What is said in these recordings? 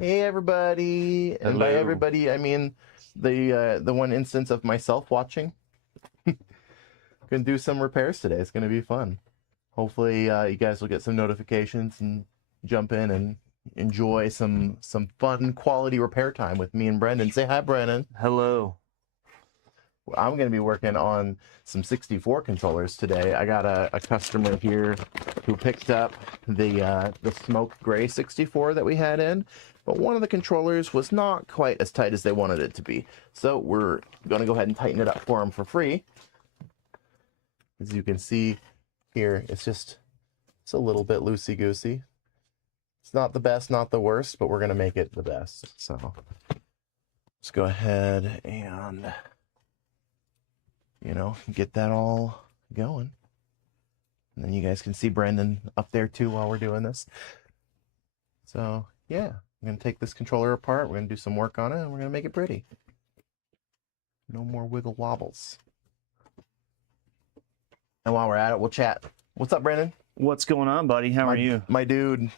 Hey everybody, and by Hello. everybody I mean the one instance of myself watching. Gonna do some repairs today. It's gonna be fun. Hopefully, you guys will get some notifications and jump in and enjoy some fun quality repair time with me and Brendan. Say hi, Brendan. Hello. I'm going to be working on some 64 controllers today. I got a customer here who picked up the smoke gray 64 that we had in, but one of the controllers was not quite as tight as they wanted it to be. So we're going to go ahead and tighten it up for them for free. As you can see here, it's a little bit loosey-goosey. It's not the best, not the worst, but we're going to make it the best. So let's go ahead and get that all going. And then you guys can see Brandon up there too while we're doing this. So yeah, I'm gonna take this controller apart, we're gonna do some work on it, and we're gonna make it pretty. No more wiggle wobbles. And while we're at it, we'll chat. What's up, Brandon? What's going on, buddy? How are you? My dude,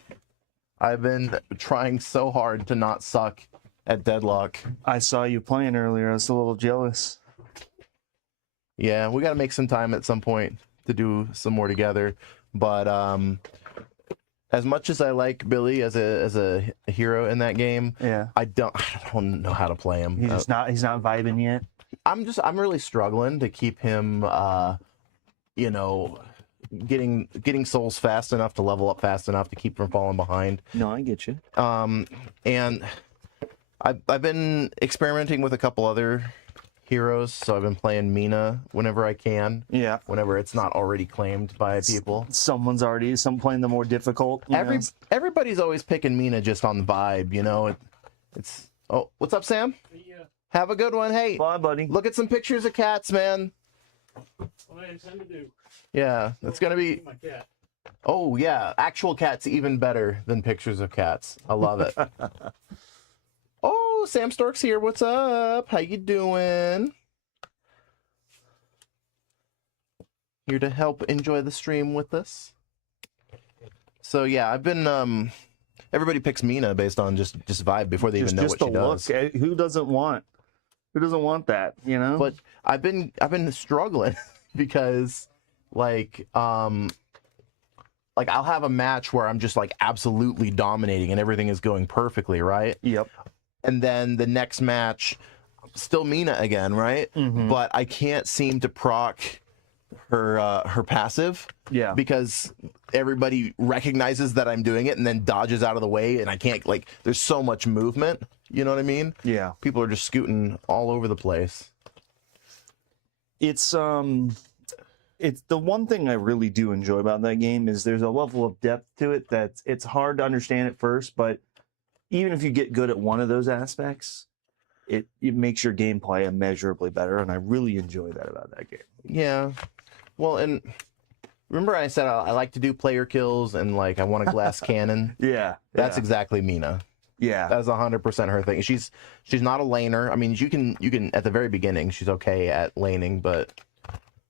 I've been trying so hard to not suck at Deadlock. I saw you playing earlier. I was a little jealous. Yeah, we got to make some time at some point to do some more together. But as much as I like Billy as a hero in that game, Yeah. I don't know how to play him. He's not vibing yet. I'm really struggling to keep him getting souls fast enough to level up fast enough to keep from falling behind. No, I get you. And I've been experimenting with a couple other heroes, so I've been playing Mina whenever I can. Yeah. Whenever it's not already claimed by people. Someone's already playing the more difficult. Everybody's always picking Mina just on the vibe, It's oh, what's up, Sam? Yeah. Have a good one. Hey, Bye, buddy. look at some pictures of cats, man. What I intend to do. Yeah, that's gonna be. My cat. Oh yeah, actual cats even better than pictures of cats. I love it. Oh, Sam Stork's here. What's up? How you doing? Here to help enjoy the stream with us. So yeah, I've been everybody picks Mina based on just vibe before they even know what she does. Look. Who doesn't want that, But I've been struggling because like I'll have a match where I'm just like absolutely dominating and everything is going perfectly, right? Yep. And then the next match, still Mina again, right? Mhm. But I can't seem to proc her passive. Yeah. Because everybody recognizes that I'm doing it and then dodges out of the way, and I can't, there's so much movement. You know what I mean? Yeah. People are just scooting all over the place. It's the one thing I really do enjoy about that game is there's a level of depth to it that it's hard to understand at first, but even if you get good at one of those aspects, it makes your gameplay immeasurably better, and I really enjoy that about that game. Yeah. Well, and remember I said I like to do player kills and I want a glass cannon? Yeah. That's exactly Mina. Yeah. That's 100% her thing. She's not a laner. I mean, you can at the very beginning, she's okay at laning, but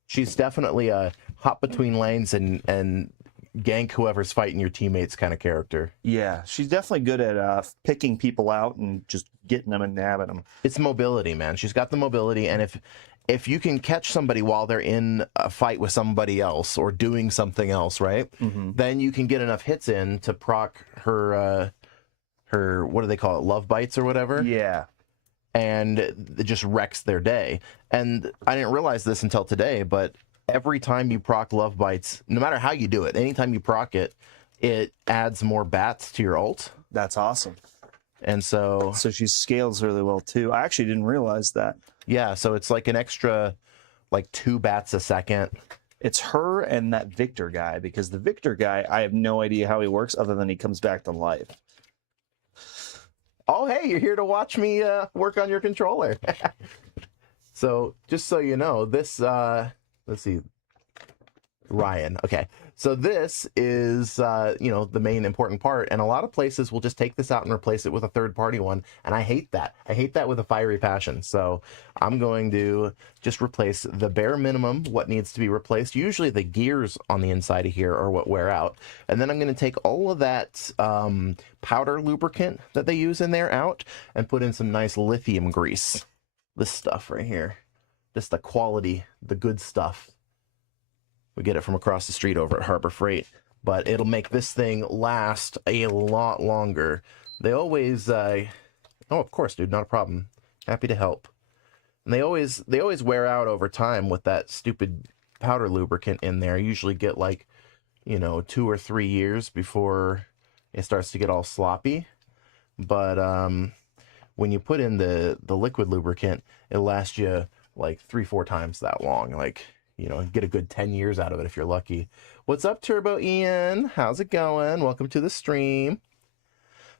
she's definitely a hop between lanes and gank whoever's fighting your teammates kind of character. Yeah, she's definitely good at picking people out and just getting them and nabbing them. It's mobility, man. She's got the mobility, and if you can catch somebody while they're in a fight with somebody else or doing something else, right? Mm-hmm. Then you can get enough hits in to proc her what do they call it? Love bites or whatever. Yeah. And it just wrecks their day. And I didn't realize this until today, but every time you proc love bites, no matter how you do it, anytime you proc it, it adds more bats to your ult. That's awesome. And so she scales really well too. I actually didn't realize that. Yeah, so it's like an extra 2 bats a second. It's her and that Victor guy, because the Victor guy, I have no idea how he works other than he comes back to life. Oh, hey, you're here to watch me work on your controller. So just so you know, this let's see, Ryan. Okay. So this is, the main important part. And a lot of places will just take this out and replace it with a third-party one. And I hate that. I hate that with a fiery passion. So I'm going to just replace the bare minimum, what needs to be replaced. Usually the gears on the inside of here are what wear out. And then I'm going to take all of that powder lubricant that they use in there out and put in some nice lithium grease. This stuff right here. Just the quality, the good stuff. We get it from across the street over at Harbor Freight, but it'll make this thing last a lot longer. They always, oh, of course, dude, not a problem. Happy to help. And they always wear out over time with that stupid powder lubricant in there. I usually get like, 2 or 3 years before it starts to get all sloppy. But when you put in the liquid lubricant, it'll last you like 3-4 times that long. Like, get a good 10 years out of it if you're lucky. What's up, Turbo Ian? How's it going? Welcome to the stream.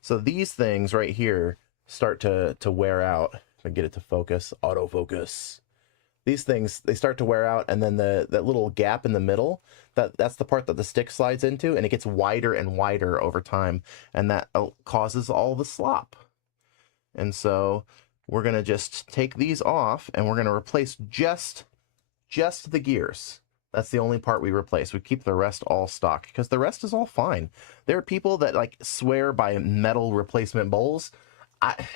So these things right here start to wear out. If I get it to focus, autofocus. These things, they start to wear out, and then that little gap in the middle, that's the part that the stick slides into, and it gets wider and wider over time, and that causes all the slop. And so we're going to just take these off, and we're going to replace just the gears. That's the only part we replace. We keep the rest all stock because the rest is all fine. There are people that like swear by metal replacement bowls.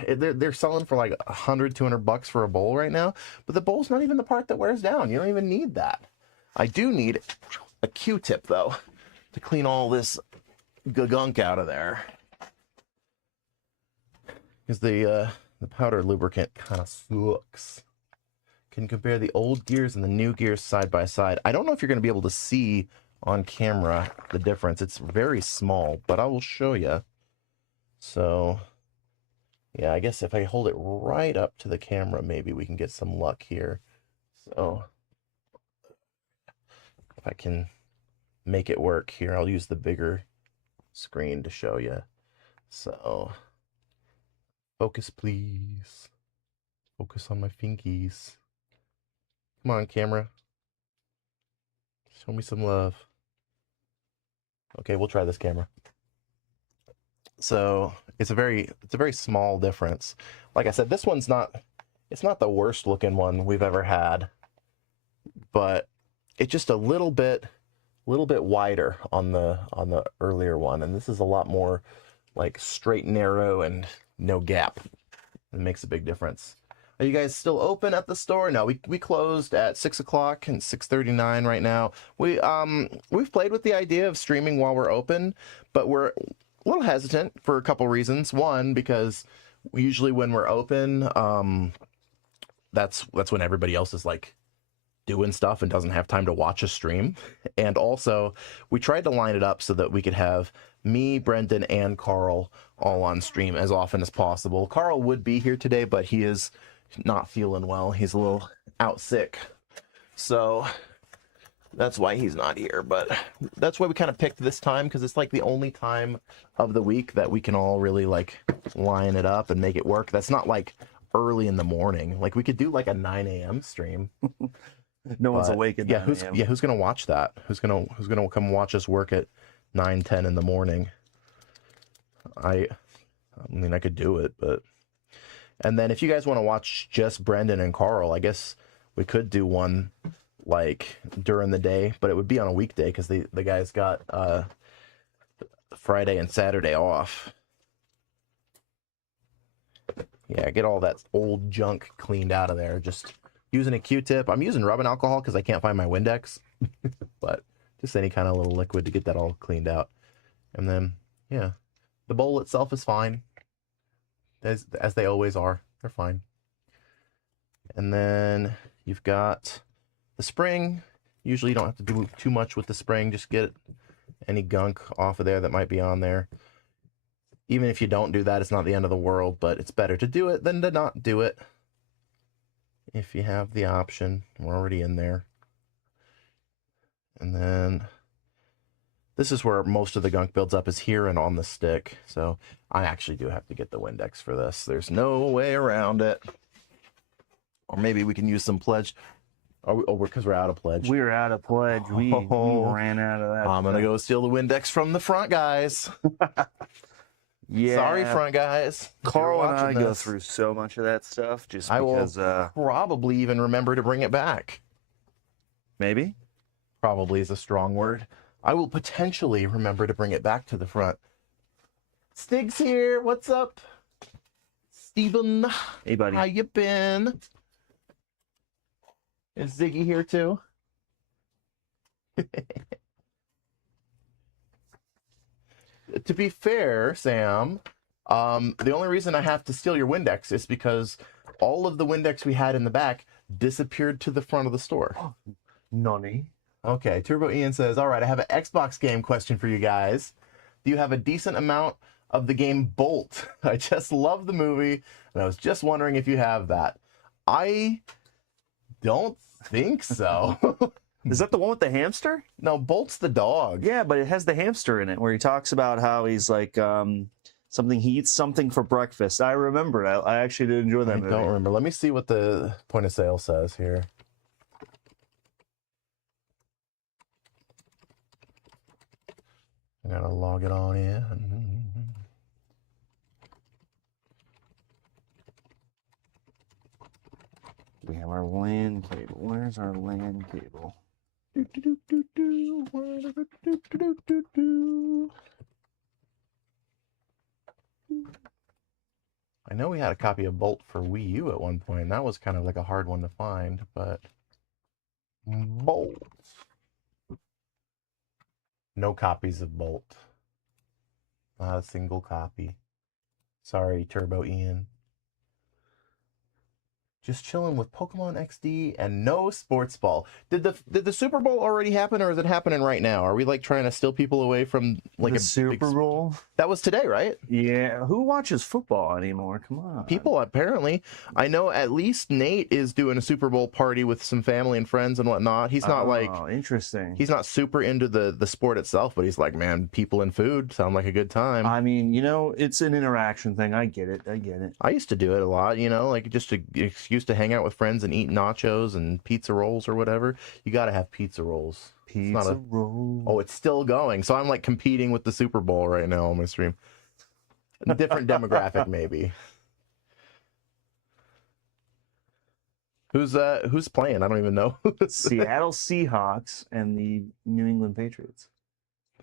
They're selling for like $100-$200 for a bowl right now, but the bowl's not even the part that wears down. You don't even need that. I do need a Q-tip though to clean all this gunk out of there, because the powder lubricant kind of sucks. Can compare the old gears and the new gears side by side. I don't know if you're going to be able to see on camera the difference. It's very small, but I will show you. So yeah, I guess if I hold it right up to the camera, maybe we can get some luck here. So if I can make it work here, I'll use the bigger screen to show you. So focus, please. Focus on my finkies. Come on, camera. Show me some love. Okay, we'll try this camera. So it's a very small difference. Like I said, this one's it's not the worst looking one we've ever had, but it's just a little bit wider on the earlier one, and this is a lot more like straight, narrow, and no gap. It makes a big difference. Are you guys still open at the store? No, we closed at 6 o'clock and 6:39 right now. We've played with the idea of streaming while we're open, but we're a little hesitant for a couple reasons. One, because usually when we're open, that's when everybody else is like doing stuff and doesn't have time to watch a stream. And also, we tried to line it up so that we could have me, Brendan, and Carl all on stream as often as possible. Carl would be here today, but he is not feeling well. He's a little out sick, so that's why he's not here. But that's why we kind of picked this time, because it's like the only time of the week that we can all really like line it up and make it work. That's not like early in the morning. Like we could do like a 9 a.m. stream. No one's awake at 9 a.m. Who's gonna watch that? Who's gonna come watch us work at 9-10 in the morning? I mean, I could do it, but. And then if you guys want to watch just Brendan and Carl, I guess we could do one like during the day, but it would be on a weekday because the guys got Friday and Saturday off. Yeah, get all that old junk cleaned out of there. Just using a Q-tip. I'm using rubbing alcohol because I can't find my Windex, but just any kind of little liquid to get that all cleaned out. And then, yeah, the bowl itself is fine. As they always are. They're fine. And then you've got the spring. Usually you don't have to do too much with the spring. Just get any gunk off of there that might be on there. Even if you don't do that, it's not the end of the world, but it's better to do it than to not do it. If you have the option. We're already in there. And then this is where most of the gunk builds up, is here and on the stick. So I actually do have to get the Windex for this. There's no way around it. Or maybe we can use some Pledge. Because we're out of pledge. We're out of pledge. We ran out of that. I'm going to go steal the Windex from the front guys. Yeah. Sorry, front guys. if you're Carl and I watching go this. through so much of that stuff just I will because probably even remember to bring it back. maybe. Probably is a strong word. I will potentially remember to bring it back to the front. Stig's here. What's up? Steven. Hey, buddy. How you been? Is Ziggy here too? To be fair, Sam, the only reason I have to steal your Windex is because all of the Windex we had in the back disappeared to the front of the store. Nonny. Okay, Turbo Ian says, all right, I have an Xbox game question for you guys. Do you have a decent amount of the game Bolt? I just love the movie, and I was just wondering if you have that. I don't think so. Is that the one with the hamster? No, Bolt's the dog. Yeah, but it has the hamster in it where he talks about how he's like something, he eats something for breakfast. I remember it. I actually did enjoy that I movie. don't remember. Let me see what the point of sale says here. I gotta log it on in. We have our LAN cable. Where's our LAN cable? I know we had a copy of Bolt for Wii U at one point. That was kind of like a hard one to find, but Bolt. No copies of Bolt. Not a single copy. Sorry, Turbo Ian. Just chilling with Pokemon XD and no sports ball. Did the Super Bowl already happen, or is it happening right now? Are we like trying to steal people away from like The a Super big... Bowl? That was today, right? Yeah. Who watches football anymore? Come on. People apparently. I know at least Nate is doing a Super Bowl party with some family and friends and whatnot. He's not like interesting. he's not super into the sport itself, but he's like, man, people and food sound like a good time. I mean, you know, it's an interaction thing. I get it. I used to do it a lot, you know, like just an excuse to hang out with friends and eat nachos and pizza rolls or whatever. You got to have pizza rolls. Pizza roll. Oh, it's still going. So I'm like competing with the Super Bowl right now on my stream. A different demographic, maybe. Who's playing? I don't even know. Seattle Seahawks and the New England Patriots.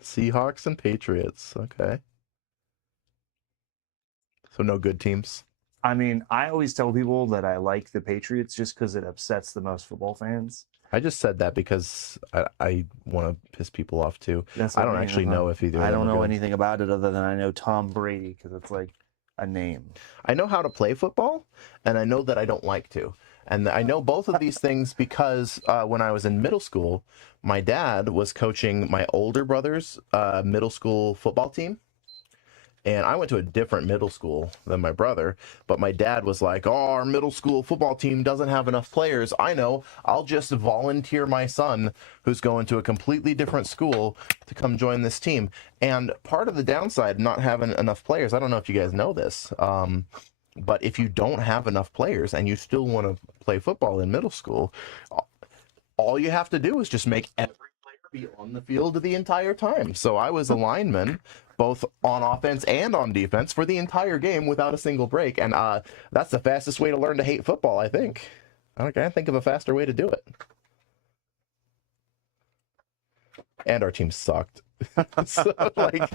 Seahawks and Patriots. Okay. So no good teams. I mean, I always tell people that I like the Patriots just because it upsets the most football fans. I just said that because I want to piss people off too. That's I what don't actually know if either. I of them don't are know good. anything about it other than I know Tom Brady because it's like a name. I know how to play football, and I know that I don't like to. And I know both of these things because when I was in middle school, my dad was coaching my older brother's middle school football team. And I went to a different middle school than my brother, but my dad was like, oh, our middle school football team doesn't have enough players. I know, I'll just volunteer my son, who's going to a completely different school, to come join this team. And part of the downside of not having enough players, I don't know if you guys know this, but if you don't have enough players and you still want to play football in middle school, all you have to do is just make every player be on the field the entire time. So I was a lineman, both on offense and on defense, for the entire game without a single break. And that's the fastest way to learn to hate football, I think. I can't think of a faster way to do it. And our team sucked. So, like,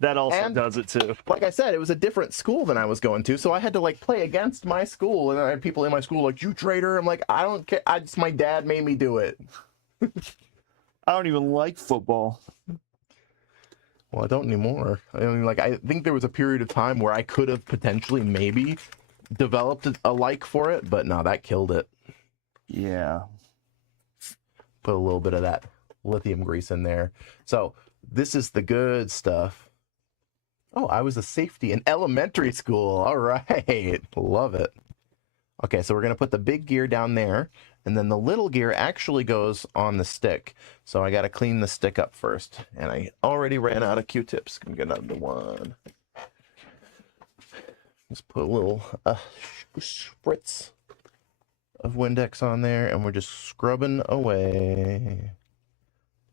that also and, does it too. Like I said, it was a different school than I was going to, so I had to like play against my school, and I had people in my school like, you traitor. I'm like, I don't care. My dad made me do it. I don't even like football. Well, I don't anymore. I mean, like, I think there was a period of time where I could have potentially maybe developed a like for it, but no, that killed it. Yeah. Put a little bit of that lithium grease in there. So this is the good stuff. Oh, I was a safety in elementary school. All right. Love it. Okay, so we're going to put the big gear down there, and then the little gear actually goes on the stick. So I got to clean the stick up first. And I already ran out of Q-tips. Can get another one. Just put a little spritz of Windex on there, and we're just scrubbing away.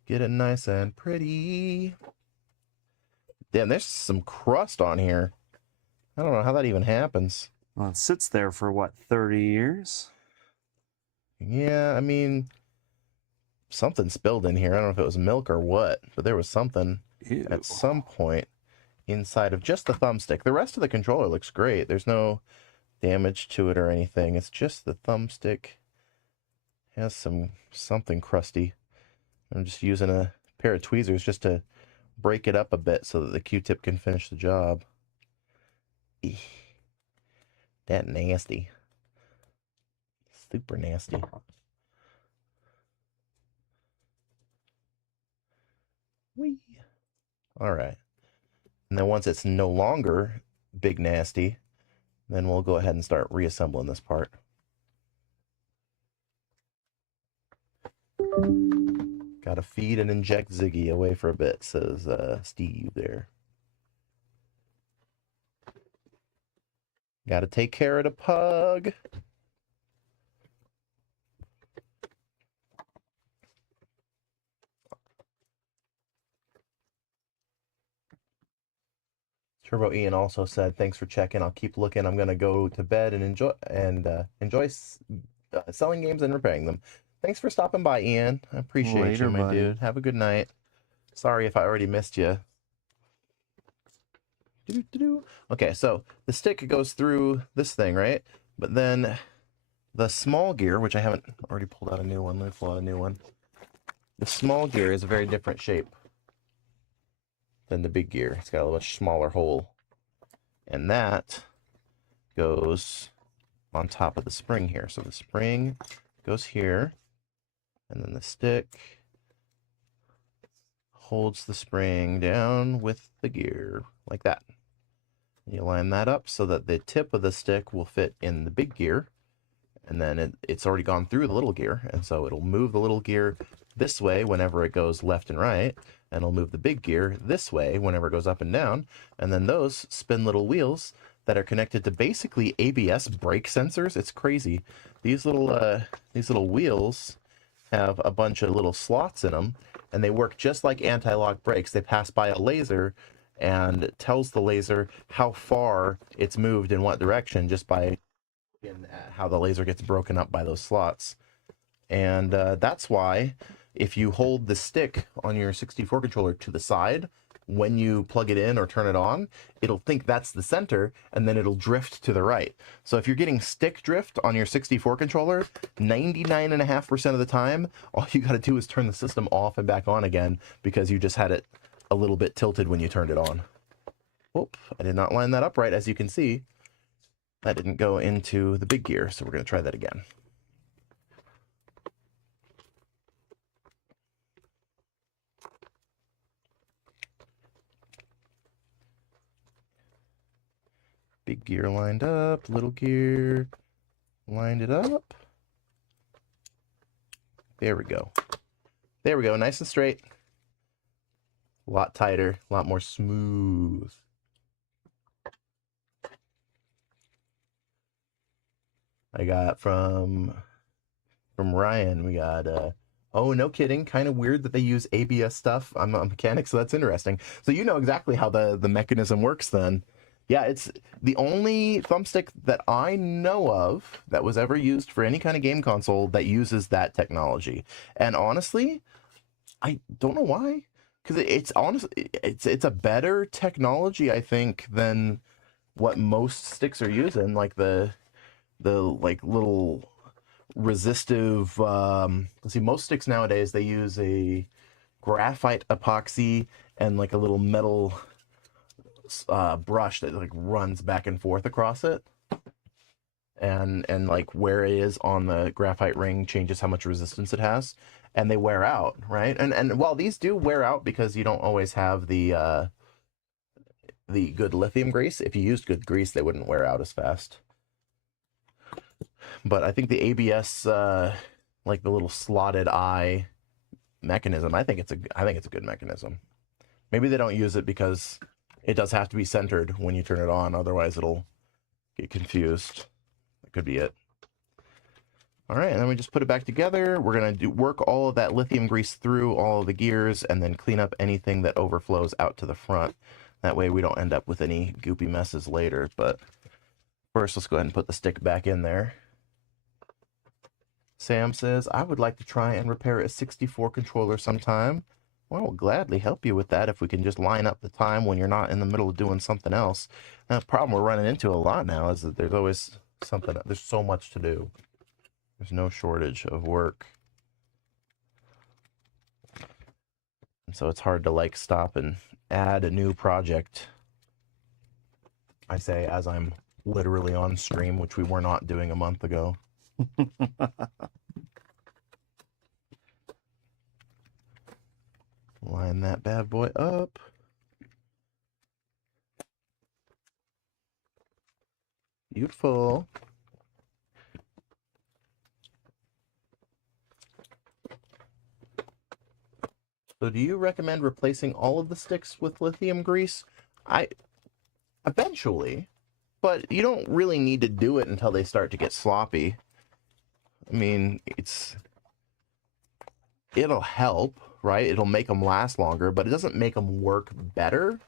Get it nice and pretty. Damn, there's some crust on here. I don't know how that even happens. Well, it sits there for what, 30 years? Yeah, I mean, something spilled in here. I don't know if it was milk or what, but there was something Ew. at some point inside of just the thumbstick. The rest of the controller looks great. There's no damage to it or anything. It's just the thumbstick has something crusty. I'm just using a pair of tweezers just to break it up a bit so that the Q-tip can finish the job. Eeh. That nasty. Super nasty. Whee. All right. And then once it's no longer big nasty, then we'll go ahead and start reassembling this part. Gotta feed and inject Ziggy away for a bit, says Steve there. Gotta take care of the pug. Turbo Ian also said, "Thanks for checking. I'll keep looking. I'm gonna go to bed and enjoy selling games and repairing them." Thanks for stopping by, Ian. I appreciate Later, you, my buddy. dude. Have a good night. Sorry if I already missed you. Okay, so the stick goes through this thing, right? But then the small gear, which I haven't already pulled out a new one. Let me pull out a new one. The small gear is a very different shape than the big gear. It's got a much smaller hole. And that goes on top of the spring here. So the spring goes here, and then the stick holds the spring down with the gear like that. And you line that up so that the tip of the stick will fit in the big gear, and then it's already gone through the little gear, and so it'll move the little gear this way whenever it goes left and right, and it'll move the big gear this way whenever it goes up and down, and then those spin little wheels that are connected to basically ABS brake sensors. It's crazy. These little wheels have a bunch of little slots in them, and they work just like anti-lock brakes. They pass by a laser and it tells the laser how far it's moved in what direction just by how the laser gets broken up by those slots. And that's why if you hold the stick on your 64 controller to the side, when you plug it in or turn it on, it'll think that's the center, and then it'll drift to the right. So if you're getting stick drift on your 64 controller, 99.5% of the time, all you got to do is turn the system off and back on again, because you just had it a little bit tilted when you turned it on. Whoop, I did not line that up right, as you can see. That didn't go into the big gear, so we're going to try that again. Big gear lined up, little gear lined it up. There we go. There we go, nice and straight. A lot tighter, a lot more smooth. I got from Ryan, we got oh, no kidding, kind of weird that they use ABS stuff. I'm a mechanic, so that's interesting. So you know exactly how the mechanism works then. Yeah, it's the only thumbstick that I know of that was ever used for any kind of game console that uses that technology. And honestly, I don't know why, because it's a better technology, I think, than what most sticks are using, like the like little resistive let's see, most sticks nowadays, they use a graphite epoxy and like a little metal brush that like runs back and forth across it, and like where it is on the graphite ring changes how much resistance it has, and they wear out, right? And while these do wear out because you don't always have the good lithium grease, if you used good grease they wouldn't wear out as fast. But I think the ABS like the little slotted eye mechanism, I think it's a good mechanism. Maybe they don't use it because it does have to be centered when you turn it on, otherwise it'll get confused. That could be it. All right, and then we just put it back together. We're gonna work all of that lithium grease through all of the gears and then clean up anything that overflows out to the front. That way we don't end up with any goopy messes later. But first, let's go ahead and put the stick back in there. Sam says, I would like to try and repair a 64 controller sometime. Well, we'll gladly help you with that if we can just line up the time when you're not in the middle of doing something else. Now, the problem we're running into a lot now is that there's always something, there's so much to do. There's no shortage of work. And so it's hard to like stop and add a new project. I say as I'm literally on stream, which we were not doing a month ago. Line that bad boy up. Beautiful. So do you recommend replacing all of the sticks with lithium grease? Eventually, but you don't really need to do it until they start to get sloppy. I mean, it'll help, right? It'll make them last longer, but it doesn't make them work better.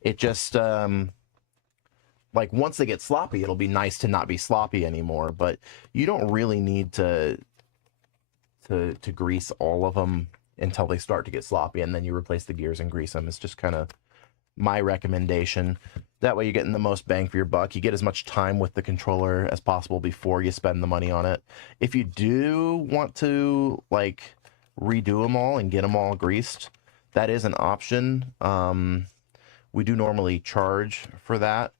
It just, like once they get sloppy, it'll be nice to not be sloppy anymore, but you don't really need to grease all of them until they start to get sloppy, and then you replace the gears and grease them. It's just kind of my recommendation. That way you're getting the most bang for your buck. You get as much time with the controller as possible before you spend the money on it. If you do want to like redo them all and get them all greased, that is an option. We do normally charge for that,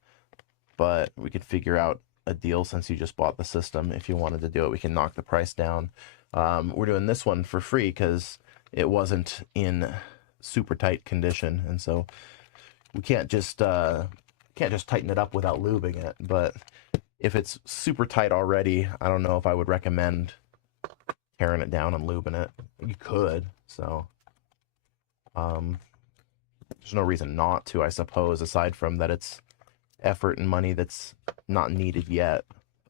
but we could figure out a deal since you just bought the system. If you wanted to do it, we can knock the price down. We're doing this one for free because it wasn't in super tight condition, and so we can't just tighten it up without lubing it. But if it's super tight already, I don't know if I would recommend tearing it down and lubing it. You could, so there's no reason not to, I suppose, aside from that it's effort and money that's not needed yet.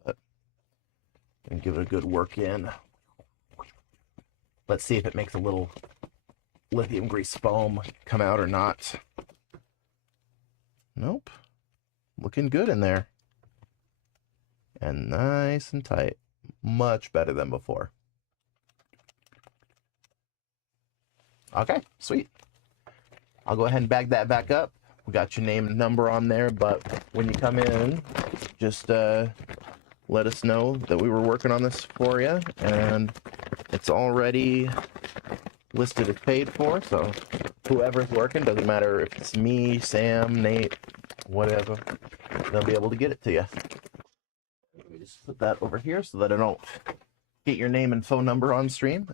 But and give it a good work in. Let's see if it makes a little lithium grease foam come out or not. Nope. Looking good in there. And nice and tight. Much better than before. Okay, sweet. I'll go ahead and bag that back up. We got your name and number on there, but when you come in, just let us know that we were working on this for you, and it's already listed as paid for, so whoever's working, doesn't matter if it's me, Sam, Nate, whatever, they'll be able to get it to you. Let me just put that over here so that I don't get your name and phone number on stream.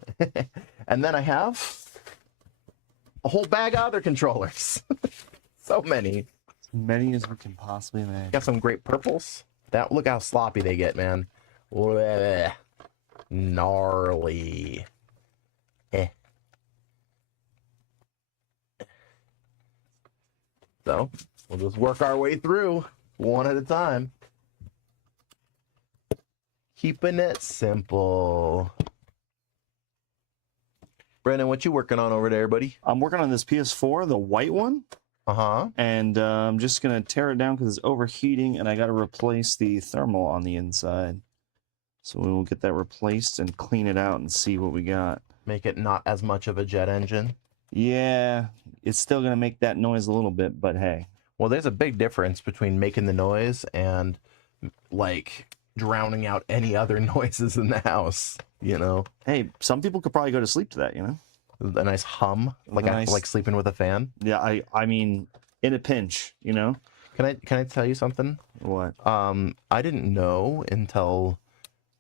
And then I have a whole bag of other controllers. So many. As many as we can possibly make. Got some great purples. Look how sloppy they get, man. Blech. Gnarly. So we'll just work our way through one at a time. Keeping it simple. Brandon, what you working on over there, buddy? I'm working on this PS4, the white one. Uh-huh. And I'm just going to tear it down because it's overheating, and I got to replace the thermal on the inside. So we will get that replaced and clean it out and see what we got. Make it not as much of a jet engine. Yeah, it's still going to make that noise a little bit, but hey. Well, there's a big difference between making the noise and, like, drowning out any other noises in the house, you know? Hey, some people could probably go to sleep to that, you know? A nice hum, like like sleeping with a fan. Yeah, I mean, in a pinch, you know? Can I tell you something? What? I didn't know until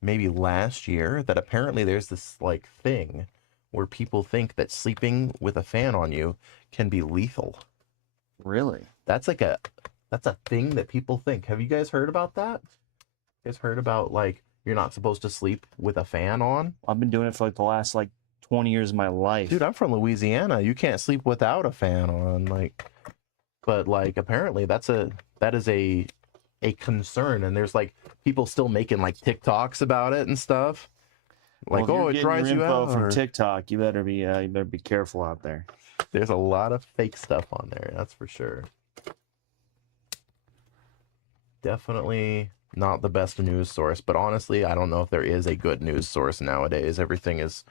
maybe last year that apparently there's this like thing where people think that sleeping with a fan on you can be lethal. Really? That's a thing that people think. Have you guys heard about that? You guys heard about like you're not supposed to sleep with a fan on? I've been doing it for like the last like 20 years of my life. Dude, I'm from Louisiana. You can't sleep without a fan on, like, but like apparently that is a concern, and there's like people still making like TikToks about it and stuff. Like, well, oh, if it you're getting dries your you info out. from or- TikTok. You better be careful out there. There's a lot of fake stuff on there, that's for sure. Definitely not the best news source, but honestly, I don't know if there is a good news source nowadays. Everything is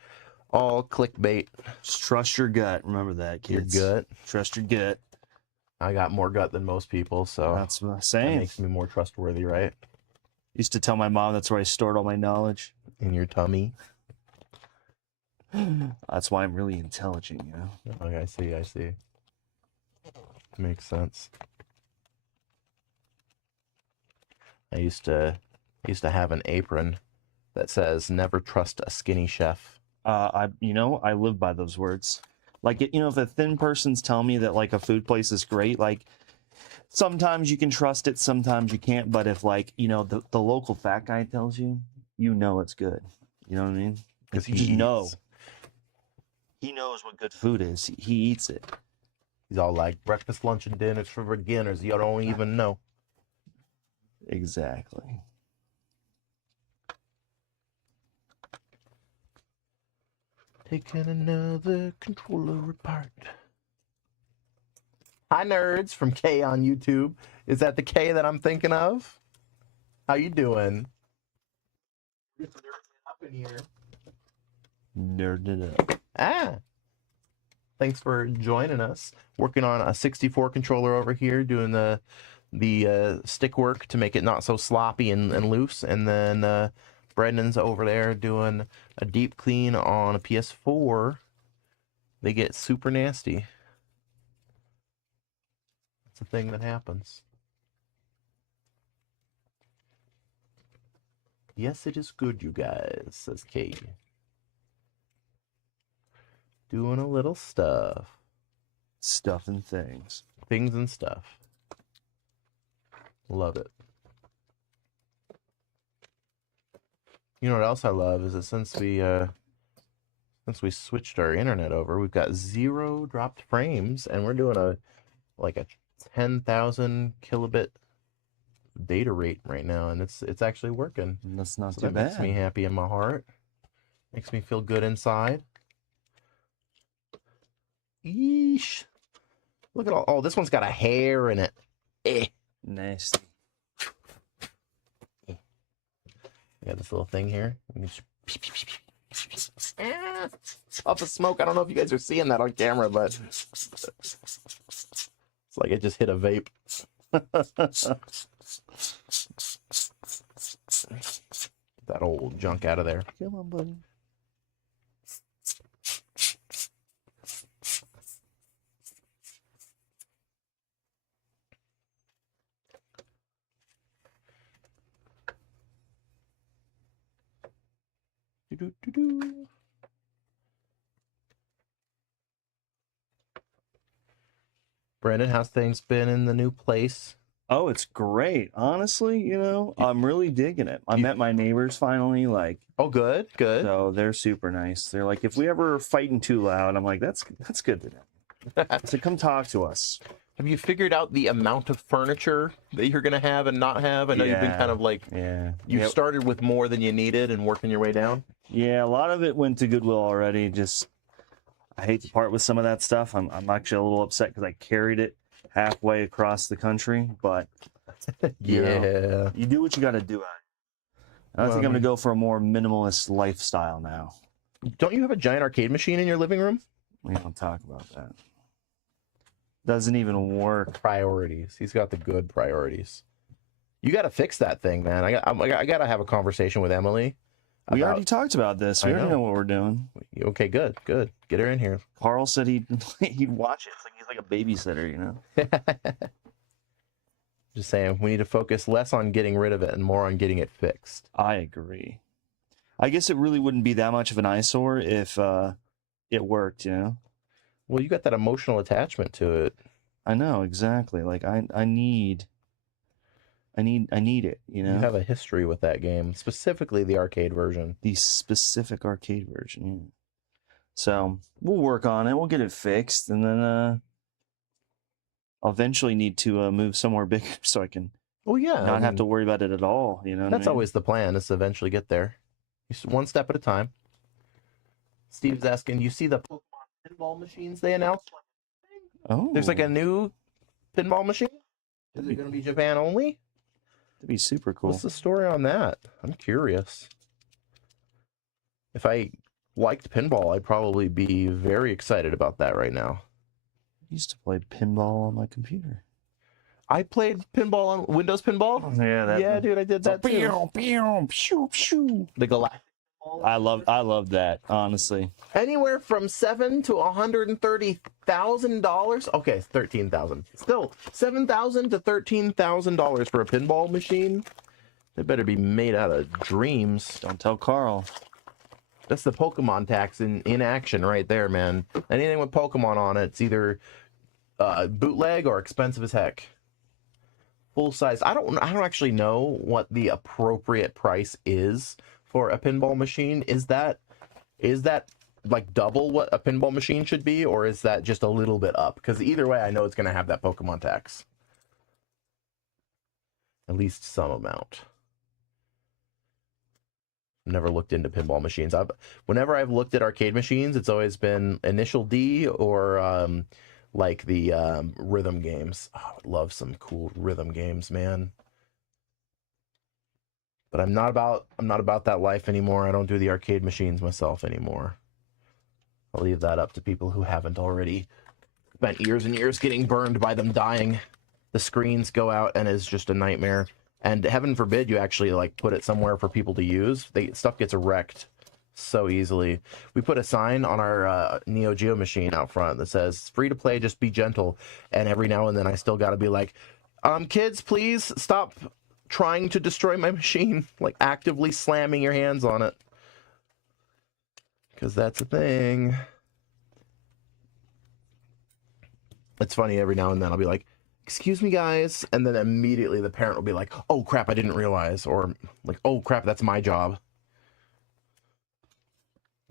all clickbait. Just trust your gut. Remember that, Your kids. gut. Trust your gut. I got more gut than most people, so That's what I'm that saying. makes me more trustworthy, right? Used to tell my mom that's where I stored all my knowledge. In your tummy. That's why I'm really intelligent, you know. Okay, I see. Makes sense. I used to have an apron that says "Never trust a skinny chef." I live by those words. Like, if a thin person's telling me that like a food place is great, like sometimes you can trust it, sometimes you can't. But if like the local fat guy tells you, it's good. You know what I mean? Because You just know. He knows what good food is. He eats it. He's all like, breakfast, lunch, and dinner's for beginners. You don't even know. Exactly. Taking another controller apart. Hi, nerds from K on YouTube. Is that the K that I'm thinking of? How you doing? Just nerding up in here. Nerded up. Ah. Thanks for joining us. Working on a 64 controller over here, doing the stick work to make it not so sloppy and loose. And then Brendan's over there doing a deep clean on a PS4. They get super nasty. It's a thing that happens. Yes, it is good, you guys, says Kate. Doing a little stuff. Stuff and things. Things and stuff. Love it. You know what else I love is that since we switched our internet over, we've got 0 dropped frames, and we're doing a 10,000 kilobit data rate right now, and it's actually working. That's not So too that bad. makes me happy in my heart. Makes me feel good inside. Yeesh. Look at all. Oh, this one's got a hair in it. Eh. Nasty. I got this little thing here. Puff of smoke. I don't know if you guys are seeing that on camera, but it's like it just hit a vape. Get that old junk out of there. Come on, buddy. Do-do-do-do. Brandon, how's things been in the new place? Oh, it's great. Honestly, I'm really digging it. I met my neighbors finally, Oh, good, good. so they're super nice. They're like, if we ever fighting too loud, I'm like, that's good to know. So come talk to us. Have you figured out the amount of furniture that you're gonna have and not have? I know you've been Yeah. kind of like Yeah. you started with more than you needed and working your way down. Yeah, a lot of it went to Goodwill already. Just, I hate to part with some of that stuff. I'm actually a little upset because I carried it halfway across the country, but you know, Yeah. you do what you got to do. I Well, think I I'm mean- gonna go for a more minimalist lifestyle now. Don't you have a giant arcade machine in your living room? We don't talk about that. Doesn't even work. Priorities. He's got the good priorities. You got to fix that thing, man. I got to have a conversation with Emily. We about- already talked about this. We I already know. know what we're doing. Okay, good, good. Get her in here. Carl said he'd watch it. It's like he's like a babysitter, you know. Just saying, we need to focus less on getting rid of it and more on getting it fixed. I agree. I guess it really wouldn't be that much of an eyesore if it worked, you know. Well, you got that emotional attachment to it. I know exactly. Like I need it, you know. You have a history with that game, specifically the arcade version. The specific arcade version. Yeah. So we'll work on it. We'll get it fixed, and then I'll eventually need to move somewhere bigger so I can Oh yeah, not have to worry about it at all. You know, what I That's mean? always the plan, is to eventually get there. Just one step at a time. Steve's asking, you see the Pokemon pinball machines they announced? Oh, There's like a new pinball machine. Is it going to be Japan only? that'd be super cool. What's the story on that? I'm curious. If I liked pinball, I'd probably be very excited about that right now. I used to play pinball on my computer. I played pinball on Windows Pinball. Yeah, Dude, I did that too. The Galactic. I love that, honestly. Anywhere from $7,000 to $130,000. Okay, 13,000. Still, $7,000 to $13,000 for a pinball machine. They better be made out of dreams. Don't tell Carl. That's the Pokemon tax in action right there, man. Anything with Pokemon on it, it's either bootleg or expensive as heck. Full size. I don't actually know what the appropriate price is for a pinball machine. Is that like double what a pinball machine should be, or is that just a little bit up? Because either way, I know it's going to have that Pokemon tax. At least some amount. Never looked into pinball machines. Whenever I've looked at arcade machines, it's always been Initial D or like the rhythm games. Oh, I would love some cool rhythm games, man. But I'm not about that life anymore. I don't do the arcade machines myself anymore. I'll leave that up to people who haven't already spent years and years getting burned by them dying. The screens go out and it's just a nightmare. And heaven forbid you actually like put it somewhere for people to use. Stuff gets wrecked so easily. We put a sign on our Neo Geo machine out front that says free to play, just be gentle. And every now and then I still got to be like, kids, please stop trying to destroy my machine, like actively slamming your hands on it, because that's a thing. It's funny, every now and then I'll be like, excuse me guys, and then immediately the parent will be like, oh crap, I didn't realize, or like, oh crap, that's my job.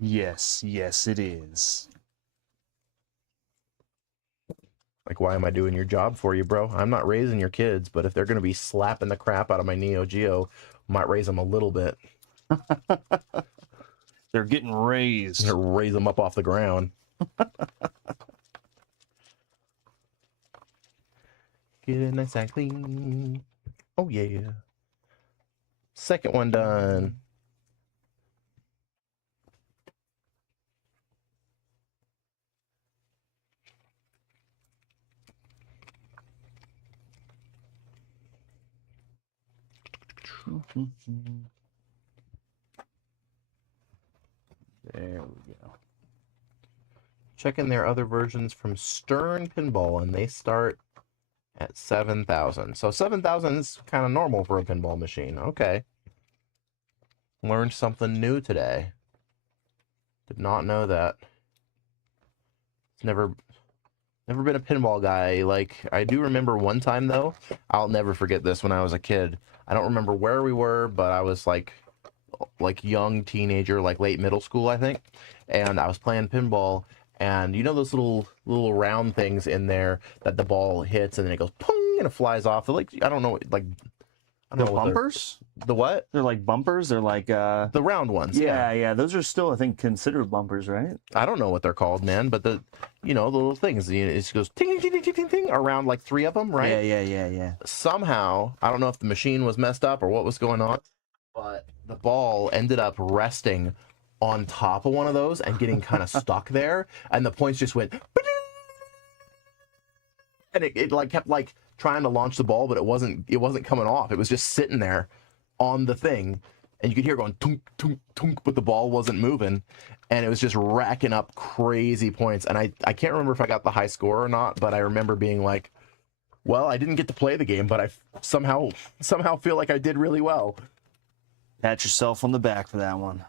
Yes, it is. Like, why am I doing your job for you, bro? I'm not raising your kids, but if they're going to be slapping the crap out of my Neo Geo, I might raise them a little bit. They're getting raised. Raise them up off the ground. Get it nice and clean. Oh, yeah. Second one done. There we go. Checking their other versions from Stern Pinball, and they start at 7,000. So 7,000 is kind of normal for a pinball machine. Okay. Learned something new today. Did not know that. Never been a pinball guy. Like, I do remember one time though. I'll never forget this. When I was a kid, I don't remember where we were, but I was like young teenager, like late middle school, I think. And I was playing pinball, and you know those little round things in there that the ball hits and then it goes pong and it flies off. They're like, I don't know, like, I don't The know what bumpers? The what? They're like bumpers. They're like The round ones. yeah. Those are still, I think, considered bumpers, right? I don't know what they're called, man, but the little things, it just goes ting ting ting ting ting ting around like 3 of them, right? Yeah. Somehow, I don't know if the machine was messed up or what was going on, but the ball ended up resting on top of one of those and getting kind of stuck there, and the points just went and it like kept like trying to launch the ball, but it wasn't coming off. It was just sitting there on the thing, and you could hear it going tunk tunk tunk, but the ball wasn't moving, and it was just racking up crazy points. And I can't remember if I got the high score or not, but I remember being like, well, I didn't get to play the game, but I somehow feel like I did really well. Pat yourself on the back for that one.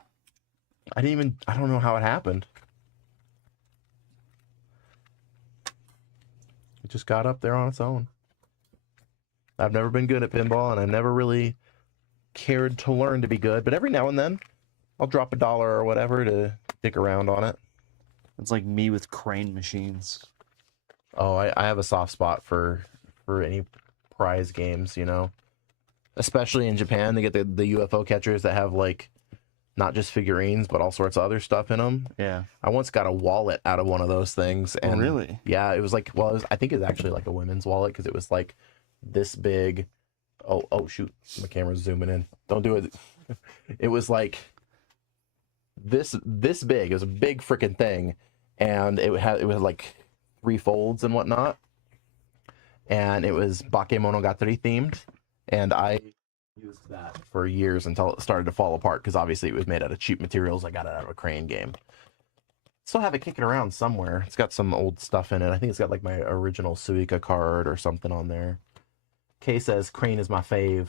I don't know how it happened. It just got up there on its own. I've never been good at pinball, and I've never really cared to learn to be good, but every now and then I'll drop $1 or whatever to stick around on it. It's like me with crane machines. Oh, I have a soft spot for any prize games, Especially in Japan, they get the UFO catchers that have like not just figurines, but all sorts of other stuff in them. Yeah. I once got a wallet out of one of those things. And really? Yeah, it was like, well, I think it's actually like a women's wallet because it was like this big. Oh, shoot. My camera's zooming in. Don't do it. It was like this big. It was a big freaking thing. And it had like 3 folds and whatnot. And it was Bakemonogatari themed. And I used that for years until it started to fall apart because obviously it was made out of cheap materials. I got it out of a Crane game. Still have it kicking around somewhere. It's got some old stuff in it. I think it's got like my original Suica card or something on there. Kay says Crane is my fave.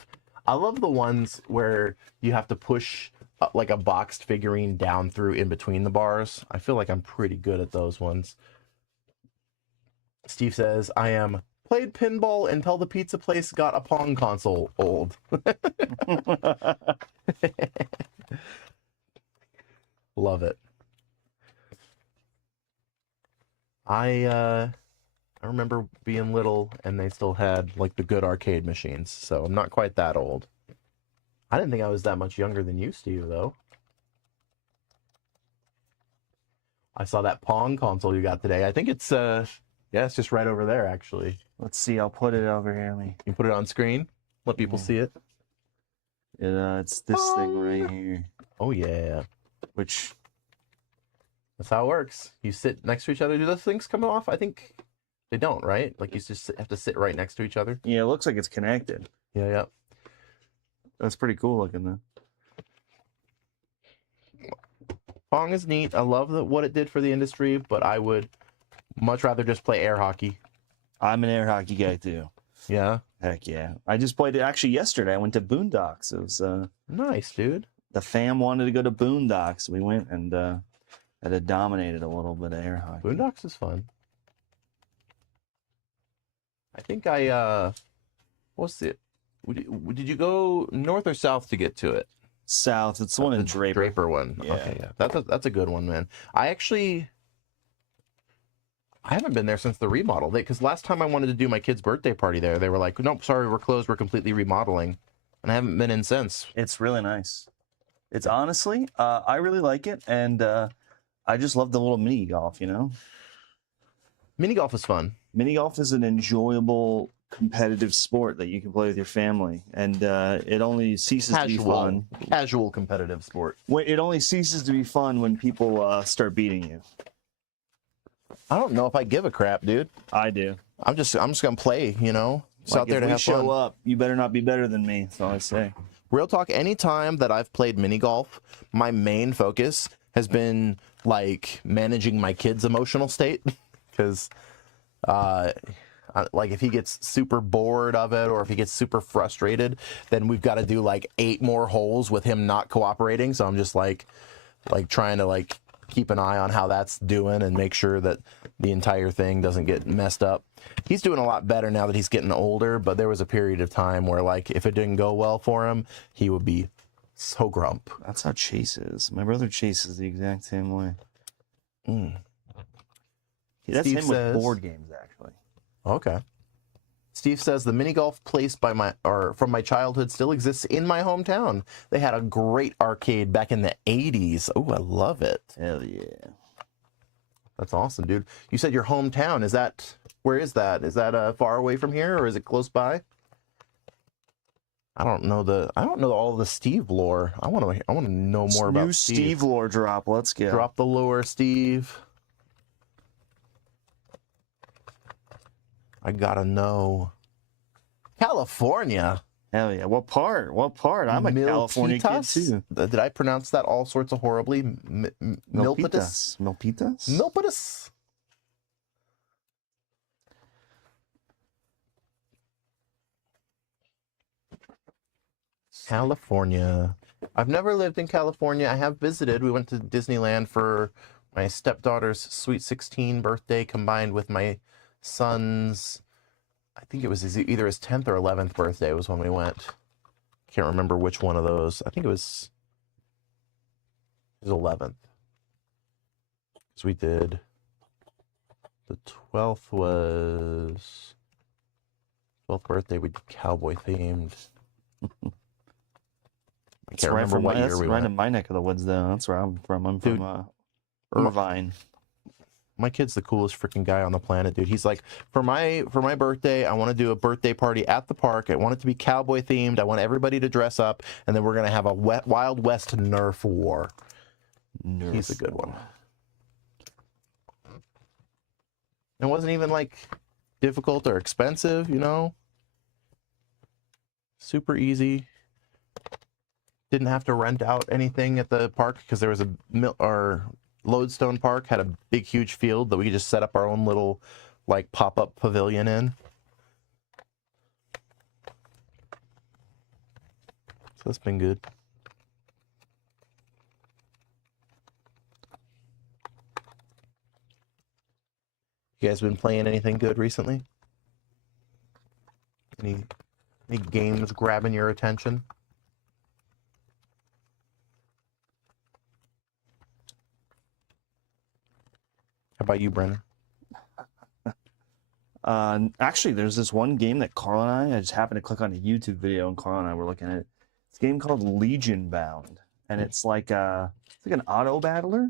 I love the ones where you have to push like a boxed figurine down through in between the bars. I feel like I'm pretty good at those ones. Steve says I am played pinball until the pizza place got a Pong console old. Love it. I remember being little and they still had like the good arcade machines, so I'm not quite that old. I didn't think I was that much younger than you, Steve, though. I saw that Pong console you got today. I think it's yeah, it's just right over there actually. Let's see. I'll put it over here. You can put it on screen. Let people see it. It's this thing right here. Oh yeah. Which That's how it works. You sit next to each other. Do those things come off? I think they don't, right? Like you just have to sit right next to each other. Yeah, it looks like it's connected. Yeah, yeah. That's pretty cool looking though. Pong is neat. I love what it did for the industry, but I would much rather just play air hockey. I'm an air hockey guy too. Yeah. Heck yeah. I just played it actually yesterday. I went to Boondocks. It was Nice, dude. the fam wanted to go to Boondocks. We went and it had dominated a little bit of air hockey. Boondocks is fun. I think what's it? Did you go north or south to get to it? South. It's the one in Draper. Draper one. Yeah. Okay, yeah. That's a good one, man. I haven't been there since the remodel. Because last time I wanted to do my kid's birthday party there, they were like, nope, sorry, we're closed. We're completely remodeling. And I haven't been in since. It's really nice. It's honestly, I really like it. And I just love the little mini golf, you know? Mini golf is fun. Mini golf is an enjoyable competitive sport that you can play with your family. And it only ceases to be fun. Casual competitive sport. It only ceases to be fun when people start beating you. I don't know if I give a crap, dude. I do. I'm just gonna play, you know. It's Like, out there if to we have show fun. up, you better not be better than me. That's all I say. Real talk, any time that I've played mini golf, my main focus has been like managing my kid's emotional state. Because like if he gets super bored of it or if he gets super frustrated, then we've got to do like 8 more holes with him not cooperating. So I'm just like trying to like keep an eye on how that's doing and make sure that the entire thing doesn't get messed up. He's doing a lot better now that he's getting older, but there was a period of time where like if it didn't go well for him, he would be so grump. That's how Chase is. My brother Chase is the exact same way. That's Steve him says- with board games, actually. Okay. Steve says the mini golf place from my childhood still exists in my hometown. They had a great arcade back in the 80s. Oh, I love it. Hell yeah. That's awesome, dude. You said your hometown. Where is that? Is that far away from here or is it close by? I don't know all the Steve lore. I want to know more about New Steve lore drop. Let's go. Drop the lore, Steve. I gotta know. California. Hell yeah. What part? What part? I'm a California kid too. Did I pronounce that all sorts of horribly? Milpitas? Milpitas? Milpitas? California. I've never lived in California. I have visited. We went to Disneyland for my stepdaughter's sweet 16 birthday combined with my son's, I think it was either his 10th or 11th birthday was when we went. Can't remember which one of those. I think it was his 11th. So we did, the 12th was, 12th birthday, we did cowboy themed. My It's Can't remember what year we right went. in my neck of the woods, though. That's where I'm from. I'm Dude, from Irvine. My kid's the coolest freaking guy on the planet, dude. He's like, for my birthday, I want to do a birthday party at the park. I want it to be cowboy themed. I want everybody to dress up, and then we're gonna have a Wild West Nerf war. He's a good one. It wasn't even like difficult or expensive, you know. Super easy. Didn't have to rent out anything at the park because there was our Lodestone Park had a big, huge field that we could just set up our own little, like, pop-up pavilion in. So that's been good. You guys been playing anything good recently? Any games grabbing your attention? How about you, Brennan? Actually, there's this one game that Carl and I just happened to click on a YouTube video, and Carl and I were looking at it. It's a game called Legion Bound, and it's like an auto battler.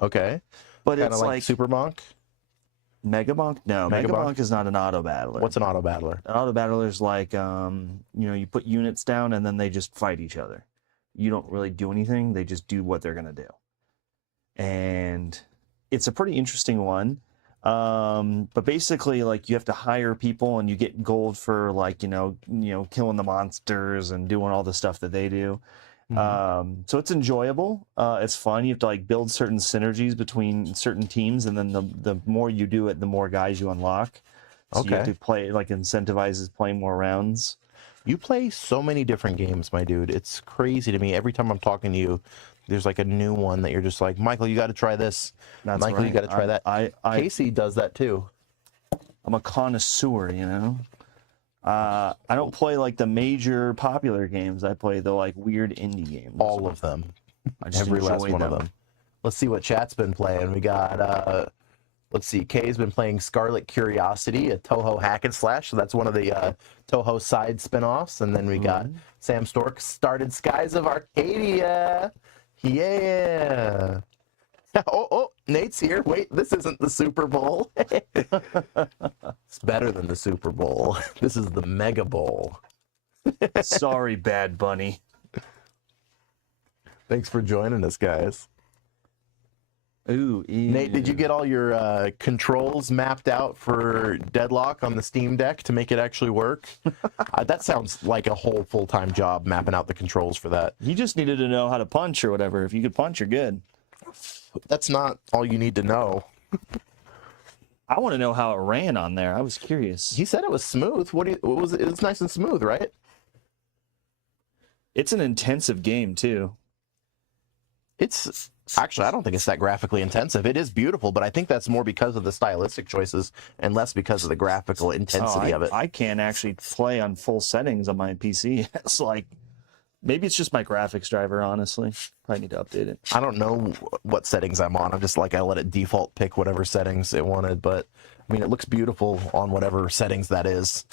Okay. But Kind it's of like like Super Monk? Megabonk. No, Megabonk is not an auto battler. What's an auto battler? An auto battler is like you put units down and then they just fight each other. You don't really do anything. They just do what they're gonna do. And it's a pretty interesting one. But basically, like, you have to hire people and you get gold for, like, killing the monsters and doing all the stuff that they do. So it's enjoyable. It's fun. You have to, like, build certain synergies between certain teams, and then the more you do it, the more guys you unlock. So you have to play, like, incentivizes playing more rounds. You play so many different games, my dude. It's crazy to me. Every time I'm talking to you, there's like a new one that you're just like, Michael, you got to try this. That's Michael, right. you got to try that. Casey does that too. I'm a connoisseur, you know. I don't play like the major popular games. I play the like weird indie games. All of them. I just Every last enjoy one of them. Let's see what chat's been playing. We got let's see, Kay's been playing Scarlet Curiosity, a Toho hack and slash. So that's one of the Toho side spin-offs. And then we got Sam Stork started Skies of Arcadia. Yeah. Oh, Nate's here. Wait, this isn't the Super Bowl. It's better than the Super Bowl. This is the Mega Bowl. Sorry, Bad Bunny. Thanks for joining us, guys. Ooh, Nate, did you get all your controls mapped out for Deadlock on the Steam Deck to make it actually work? That sounds like a whole full-time job, mapping out the controls for that. You just needed to know how to punch or whatever. If you could punch, you're good. That's not all you need to know. I want to know how it ran on there. I was curious. He said it was smooth. What was it? It was nice and smooth, right? It's an intensive game, too. It's actually, I don't think it's that graphically intensive. It is beautiful, but I think that's more because of the stylistic choices and less because of the graphical intensity of it. I can't actually play on full settings on my PC. It's like, maybe it's just my graphics driver, honestly. Probably need to update it. I don't know what settings I'm on. I'm just like, I let it default pick whatever settings it wanted, but I mean, it looks beautiful on whatever settings that is.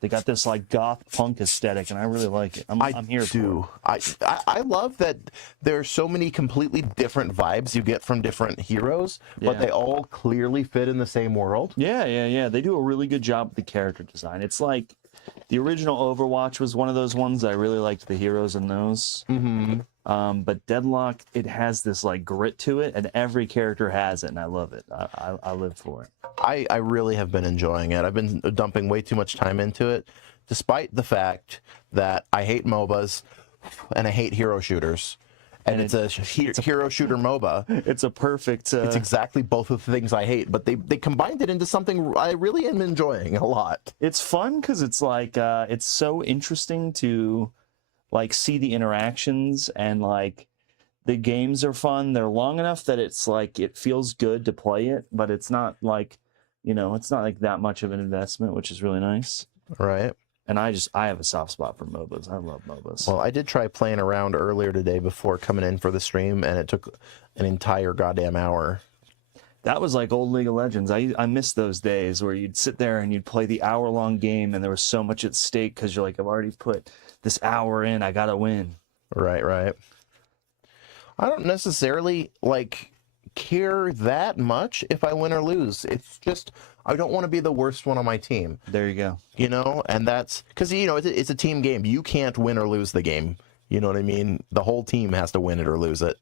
They got this like goth punk aesthetic, and I really like it. I'm here for it. I love that there's so many completely different vibes you get from different heroes, but they all clearly fit in the same world. Yeah. They do a really good job with the character design. It's like the original Overwatch was one of those ones. I really liked the heroes in those. But Deadlock, it has this like grit to it, and every character has it, and I love it. I live for it. I really have been enjoying it. I've been dumping way too much time into it, despite the fact that I hate MOBAs and I hate hero shooters. And it's a hero shooter MOBA. It's a perfect... It's exactly both of the things I hate, but they combined it into something I really am enjoying a lot. It's fun because it's like, it's so interesting to like see the interactions, and like the games are fun. They're long enough that it's like, it feels good to play it, but it's not like, it's not like that much of an investment, which is really nice. Right. And I have a soft spot for MOBAs. I love MOBAs. Well, I did try playing around earlier today before coming in for the stream, and it took an entire goddamn hour. That was like old League of Legends. I miss those days where you'd sit there and you'd play the hour-long game, and there was so much at stake because you're like, I've already put this hour in. I got to win. Right, right. I don't necessarily like care that much if I win or lose. It's just I don't want to be the worst one on my team, There you go. you know? And that's because, you know, it's a team game. You can't win or lose the game. You know what I mean? The whole team has to win it or lose it.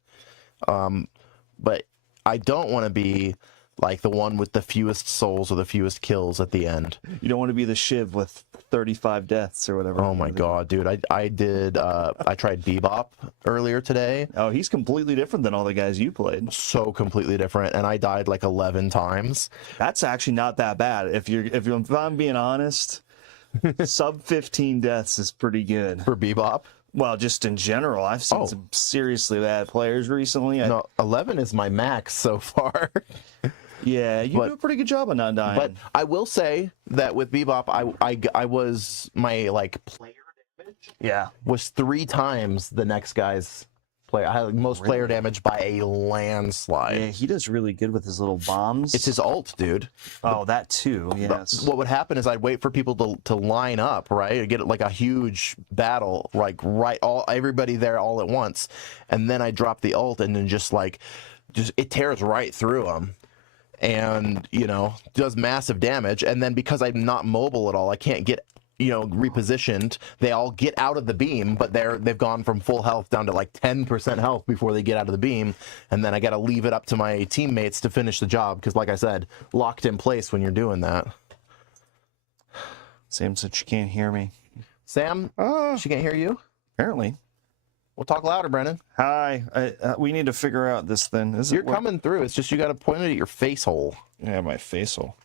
But I don't want to be like the one with the fewest souls or the fewest kills at the end. You don't want to be the Shiv with 35 deaths or whatever. Oh my God, dude. I tried Bebop earlier today. Oh, he's completely different than all the guys you played. So completely different. And I died like 11 times. That's actually not that bad. If I'm being honest, sub 15 deaths is pretty good. For Bebop? Well, just in general, I've seen some seriously bad players recently. No, 11 is my max so far. Yeah, you do a pretty good job of not dying. But I will say that with Bebop, I was my like player damage was 3 times the next guy's player. I had most player damage by a landslide. Yeah, he does really good with his little bombs. It's his ult, dude. Oh, that too. Yes. What would happen is I'd wait for people to line up, right? I'd get like a huge battle, like everybody there all at once, and then I drop the ult, and then just it tears right through them. And, you know, does massive damage. And then because I'm not mobile at all, I can't get, you know, repositioned. They all get out of the beam, but they've gone from full health down to like 10% health before they get out of the beam. And then I got to leave it up to my teammates to finish the job. Because like I said, locked in place when you're doing that. Sam said she can't hear me. Sam, she can't hear you? Apparently. We'll talk louder, Brennan. Hi. We need to figure out this thing. You're coming through. It's just you got to point it at your face hole. Yeah, my face hole.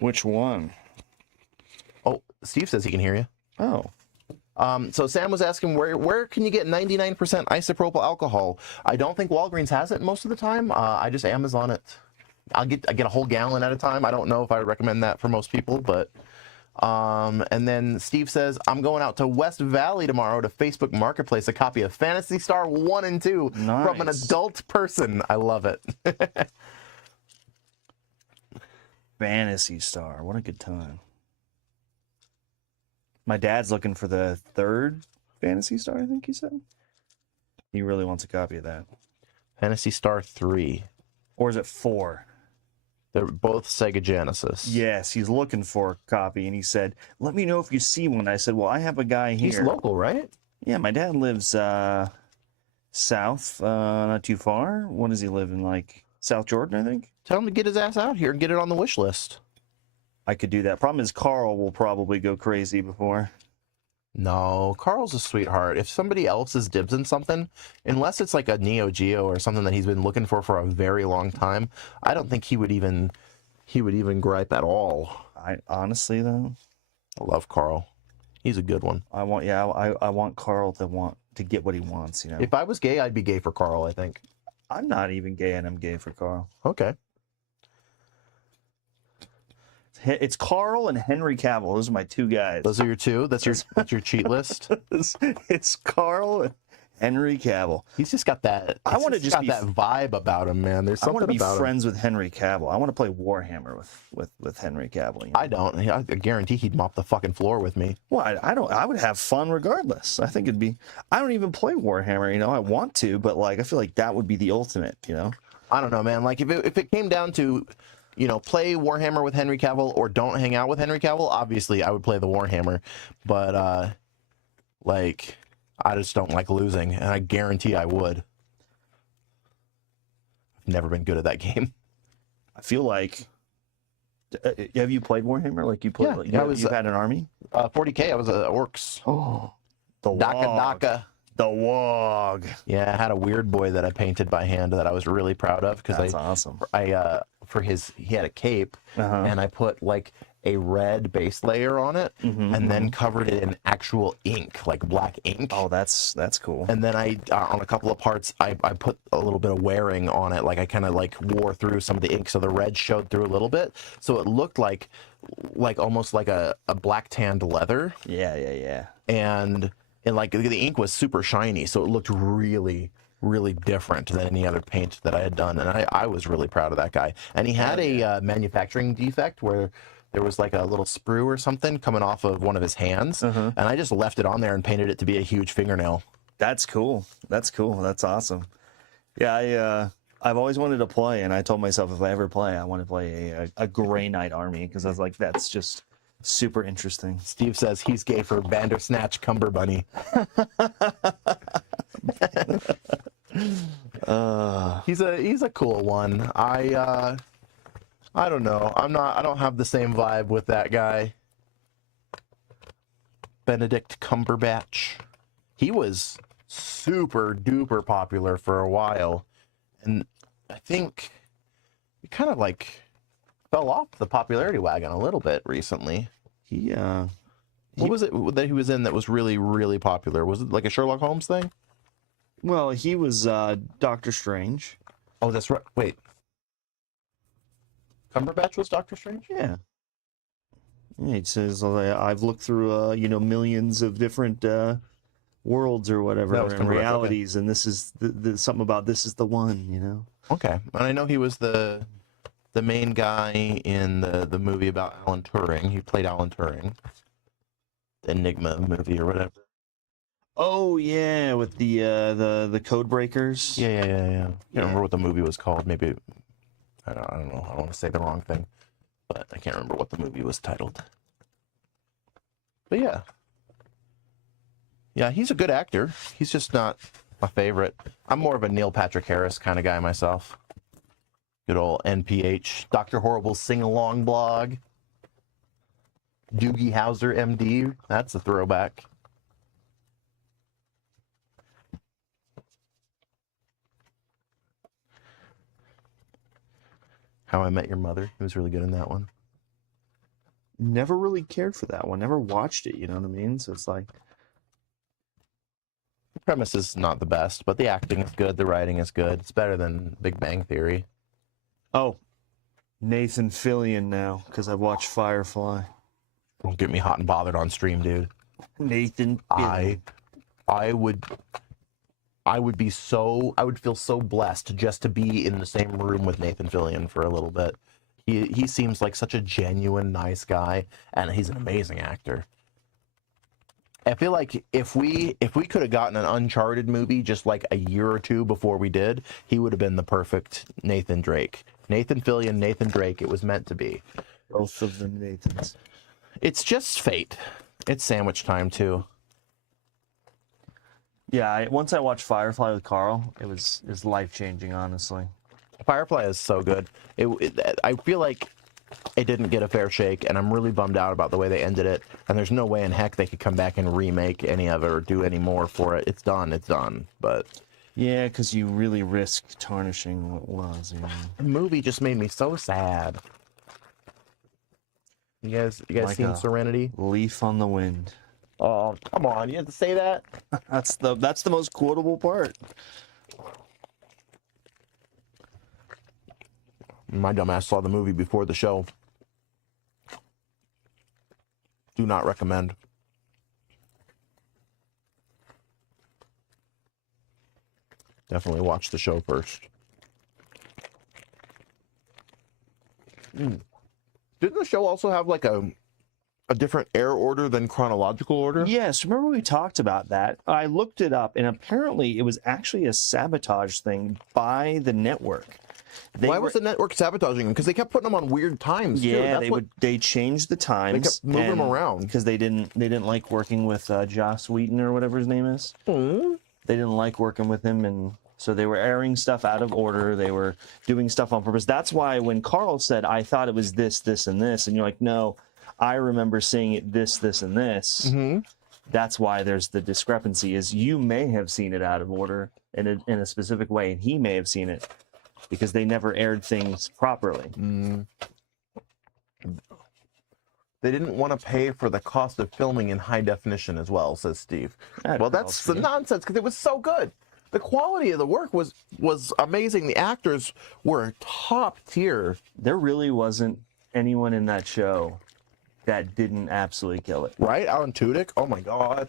Which one? Oh, Steve says he can hear you. Oh. So Sam was asking where can you get 99% isopropyl alcohol? I don't think Walgreens has it most of the time. I just Amazon it. I get a whole gallon at a time. I don't know if I would recommend that for most people, but and then Steve says, I'm going out to West Valley tomorrow to Facebook Marketplace a copy of Phantasy Star 1 and 2 from an adult person. I love it. Phantasy Star. What a good time. My dad's looking for the 3rd Phantasy Star, I think he said. He really wants a copy of that. Phantasy Star 3. Or is it 4? They're both Sega Genesis. Yes, he's looking for a copy, and he said, let me know if you see one. I said, well, I have a guy here. He's local, right? Yeah, my dad lives south, not too far. What does he live in, like South Jordan, I think? Tell him to get his ass out here and get it on the wish list. I could do that. Problem is, Carl will probably go crazy before. No, Carl's a sweetheart. If somebody else is dibs in something, unless it's like a Neo Geo or something that he's been looking for a very long time, I don't think he would even gripe at all. I honestly though, I love Carl. He's a good one. I want Carl to get what he wants. You know, If I was gay, I'd be gay for Carl, I think. I'm not even gay, and I'm gay for Carl. Okay. It's Carl and Henry Cavill. Those are my 2 guys. Those are your 2? That's your cheat list? It's Carl and Henry Cavill. He's just got that. I want to just got that vibe about him, man. There's something I want to be about friends with Henry Cavill. I want to play Warhammer with Henry Cavill. You know? I don't. I guarantee he'd mop the fucking floor with me. Well, I don't. I would have fun regardless. I think it'd be. I don't even play Warhammer. You know, I want to, but like, I feel like that would be the ultimate. You know. I don't know, man. Like if it came down to, you know, play Warhammer with Henry Cavill or don't hang out with Henry Cavill, obviously I would play the Warhammer. But like, I just don't like losing, and I guarantee I would. I've never been good at that game. I feel like. Have you played Warhammer? Like you played? Yeah, like, you've had an army. 40K. I was Orcs. Oh, the Daka Daka. The Wog. Yeah, I had a weird boy that I painted by hand that I was really proud of because That's awesome. He had a cape, Uh-huh. and I put like a red base layer on it, and then covered it in actual ink, like black ink. Oh, that's cool. And then I on a couple of parts I put a little bit of wearing on it, like I kind of like wore through some of the ink so the red showed through a little bit, so it looked like almost like a black tanned leather. Yeah. And like the ink was super shiny, so it looked really different than any other paint that I had done, and I was really proud of that guy. And he had a manufacturing defect where there was like a little sprue or something coming off of one of his hands, and I just left it on there and painted it to be a huge fingernail. That's cool. That's cool. That's awesome. Yeah, I've always wanted to play, and I told myself if I ever play, I want to play a Grey Knight army because I was like, that's just super interesting. Steve says he's gay for Bandersnatch Cumberbunny. He's a cool one. I don't know. I don't have the same vibe with that guy. Benedict Cumberbatch. He was super duper popular for a while, and I think he kind of like fell off the popularity wagon a little bit recently. What was it that he was in that was really, really popular? Was it like a Sherlock Holmes thing? Well, he was Doctor Strange. Oh, that's right. Wait. Cumberbatch was Doctor Strange? Yeah. Yeah, it says I've looked through millions of different worlds or whatever That was and Cumberbatch, realities, and this is something about this is the one, Okay. And I know he was the main guy in the movie about Alan Turing. He played Alan Turing. The Enigma movie or whatever. Oh yeah, with the code breakers. Yeah. I can't remember what the movie was called. Maybe I don't know. I don't want to say the wrong thing, but I can't remember what the movie was titled. But yeah, he's a good actor. He's just not my favorite. I'm more of a Neil Patrick Harris kind of guy myself. Good old NPH, Dr. Horrible's sing-along blog. Doogie Howser, MD. That's a throwback. How I Met Your Mother. He was really good in that one. Never really cared for that one. Never watched it. You know what I mean? So it's like The premise is not the best, but the acting is good. The writing is good. It's better than Big Bang Theory. Oh, Nathan Fillion now, because I've watched Firefly. Don't get me hot and bothered on stream, dude. Nathan Fillion. I would feel so blessed just to be in the same room with Nathan Fillion for a little bit. He seems like such a genuine, nice guy, and he's an amazing actor. I feel like if we could have gotten an Uncharted movie just like a year or two before we did, he would have been the perfect Nathan Drake. Nathan Fillion, Nathan Drake, it was meant to be. Both of them Nathans. It's just fate. It's sandwich time too. Yeah, once I watched Firefly with Carl, it was life-changing, honestly. Firefly is so good. I feel like it didn't get a fair shake, and I'm really bummed out about the way they ended it. And there's no way in heck they could come back and remake any of it or do any more for it. It's done. But yeah, because you really risk tarnishing what was. the movie just made me so sad. You guys Like seen a Serenity? Leaf on the wind. Oh, come on! You have to say that. That's the most quotable part. My dumbass saw the movie before the show. Do not recommend. Definitely watch the show first. Didn't the show also have like a different air order than chronological order? Yes, remember we talked about that? I looked it up, and apparently it was actually a sabotage thing by the network. Why was the network sabotaging them? Because they kept putting them on weird times. Too. Yeah, That's they changed the times. They kept moving them around because they didn't like working with Joss Whedon or whatever his name is. Mm-hmm. They didn't like working with him, and so they were airing stuff out of order. They were doing stuff on purpose. That's why when Carl said, "I thought it was this, this, and this," and you're like, "No, I remember seeing it this, this, and this." Mm-hmm. That's why there's the discrepancy. Is you may have seen it out of order in a specific way, and he may have seen it because they never aired things properly. They didn't want to pay for the cost of filming in high definition as well, says Steve. Well, that's the nonsense because it was so good. The quality of the work was amazing. The actors were top tier. There really wasn't anyone in that show that didn't absolutely kill it. Right? Alan Tudyk? Oh my God.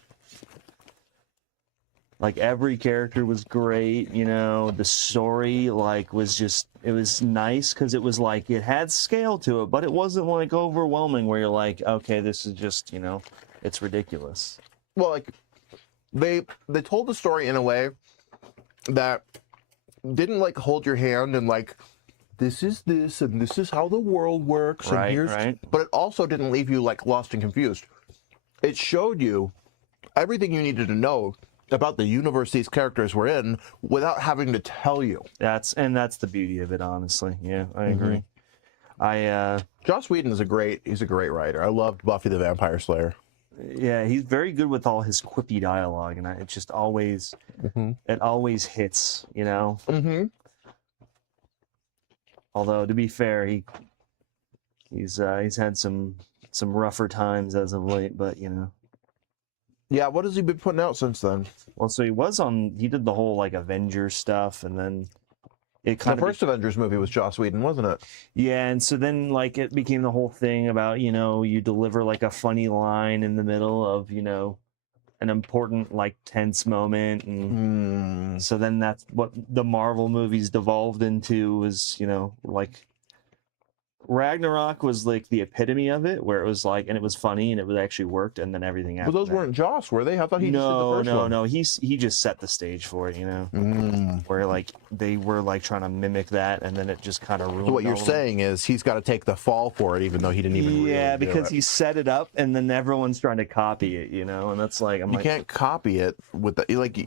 Like every character was great, the story it was nice because it was like it had scale to it, but it wasn't like overwhelming where you're like, okay, this is just, it's ridiculous. Well, like they told the story in a way that didn't like hold your hand and like this is this and this is how the world works and here's but it also didn't leave you like lost and confused. It showed you everything you needed to know about the universe these characters were in without having to tell you. That's the beauty of it, honestly. Yeah, I agree. Joss Whedon is he's a great writer. I loved Buffy the Vampire Slayer. Yeah, he's very good with all his quippy dialogue, and it just always it always hits, you know. Although to be fair, he's had some rougher times as of late, but you know. Yeah, what has he been putting out since then? Well, so he did the whole like Avengers stuff, and then it kind of the first Avengers movie was Joss Whedon, wasn't it? Yeah, and so then like it became the whole thing about, you know, you deliver like a funny line in the middle of, you know, an important like tense moment, and so then that's what the Marvel movies devolved into, was, you know, like Ragnarok was like the epitome of it, where it was like, and it was funny and it was actually worked, and then everything after. But those weren't Joss, were they? I thought he just did the first one. No, he just set the stage for it, you know, where like they were like trying to mimic that, and then it just kind of ruined. So what you're saying is he's got to take the fall for it, even though he didn't even. Yeah, really because he set it up, and then everyone's trying to copy it, you know, and that's like you can't copy it with the like you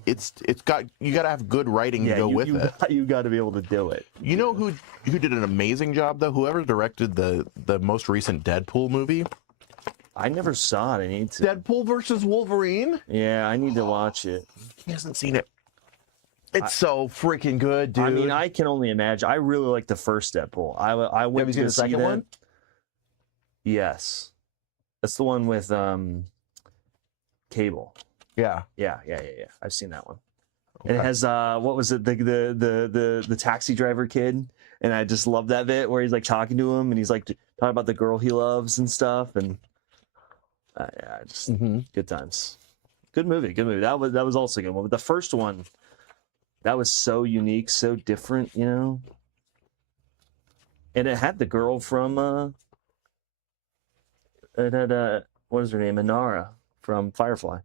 got to have good writing to go with it. You got to be able to do it. You know who did an amazing job though? Whoever directed the most recent Deadpool movie. I never saw it. I need to. Deadpool versus Wolverine? Yeah, I need to watch it. He hasn't seen it. It's so freaking good, dude. I mean, I can only imagine. I really like the first Deadpool. I went to see the second one? Yes. That's the one with Cable. Yeah. Yeah. I've seen that one. Okay. And it has what was it, the taxi driver kid? And I just love that bit where he's like talking to him, and he's like talking about the girl he loves and stuff, and yeah, just good times. Good movie. That was also a good one. But the first one, that was so unique, so different, you know. And it had the girl from it had what is her name? Inara from Firefly.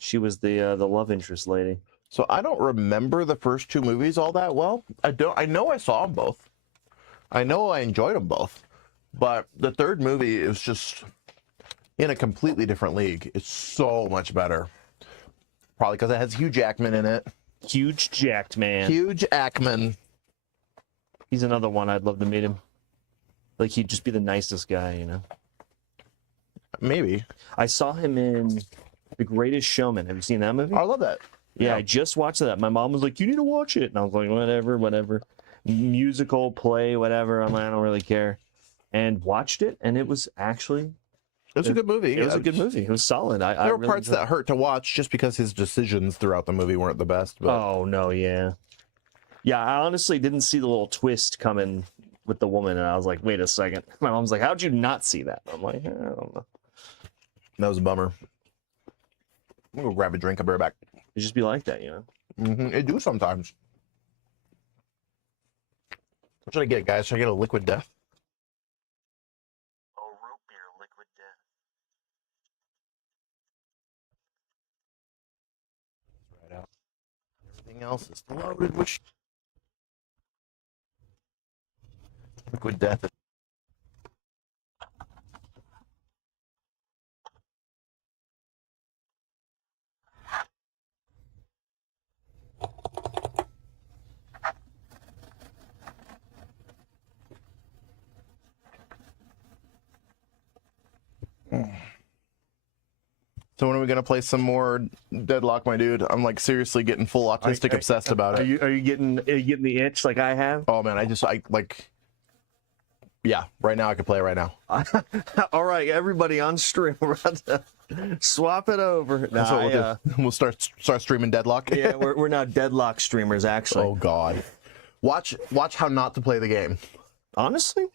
She was the love interest lady. So I don't remember the first two movies all that well. I know I saw them both. I know I enjoyed them both. But the third movie is just in a completely different league. It's so much better. Probably because it has Hugh Jackman in it. Hugh Jackman. Hugh Jackman. He's another one I'd love to meet him. Like, he'd just be the nicest guy, you know? Maybe. I saw him in The Greatest Showman. Have you seen that movie? I love that. Yeah, I just watched that. My mom was like, you need to watch it. And I was like, whatever. Musical, play, whatever. I'm like, I don't really care. And watched it, and it was actually... It was a good movie. It was a good movie. It was solid. There were parts that hurt to watch just because his decisions throughout the movie weren't the best. But... Oh, no, yeah. Yeah, I honestly didn't see the little twist coming with the woman, and I was like, wait a second. My mom's like, how'd you not see that? I'm like, I don't know. That was a bummer. I'm going to go grab a drink. I'll be right back. It just be like that, you know? It do sometimes. What should I get, guys? Should I get a Liquid Death? Oh, root beer, Liquid Death. Right out. Everything else is loaded with Liquid Death. So when are we gonna play some more Deadlock, my dude? I'm like seriously getting full autistic obsessed about it. Are you getting the itch like I have? Oh man, yeah, right now I could play it right now. All right, everybody on stream, we're about to swap it over. That's what we'll do. We'll start streaming Deadlock. Yeah, we're now Deadlock streamers, actually. Oh god, watch how not to play the game. Honestly,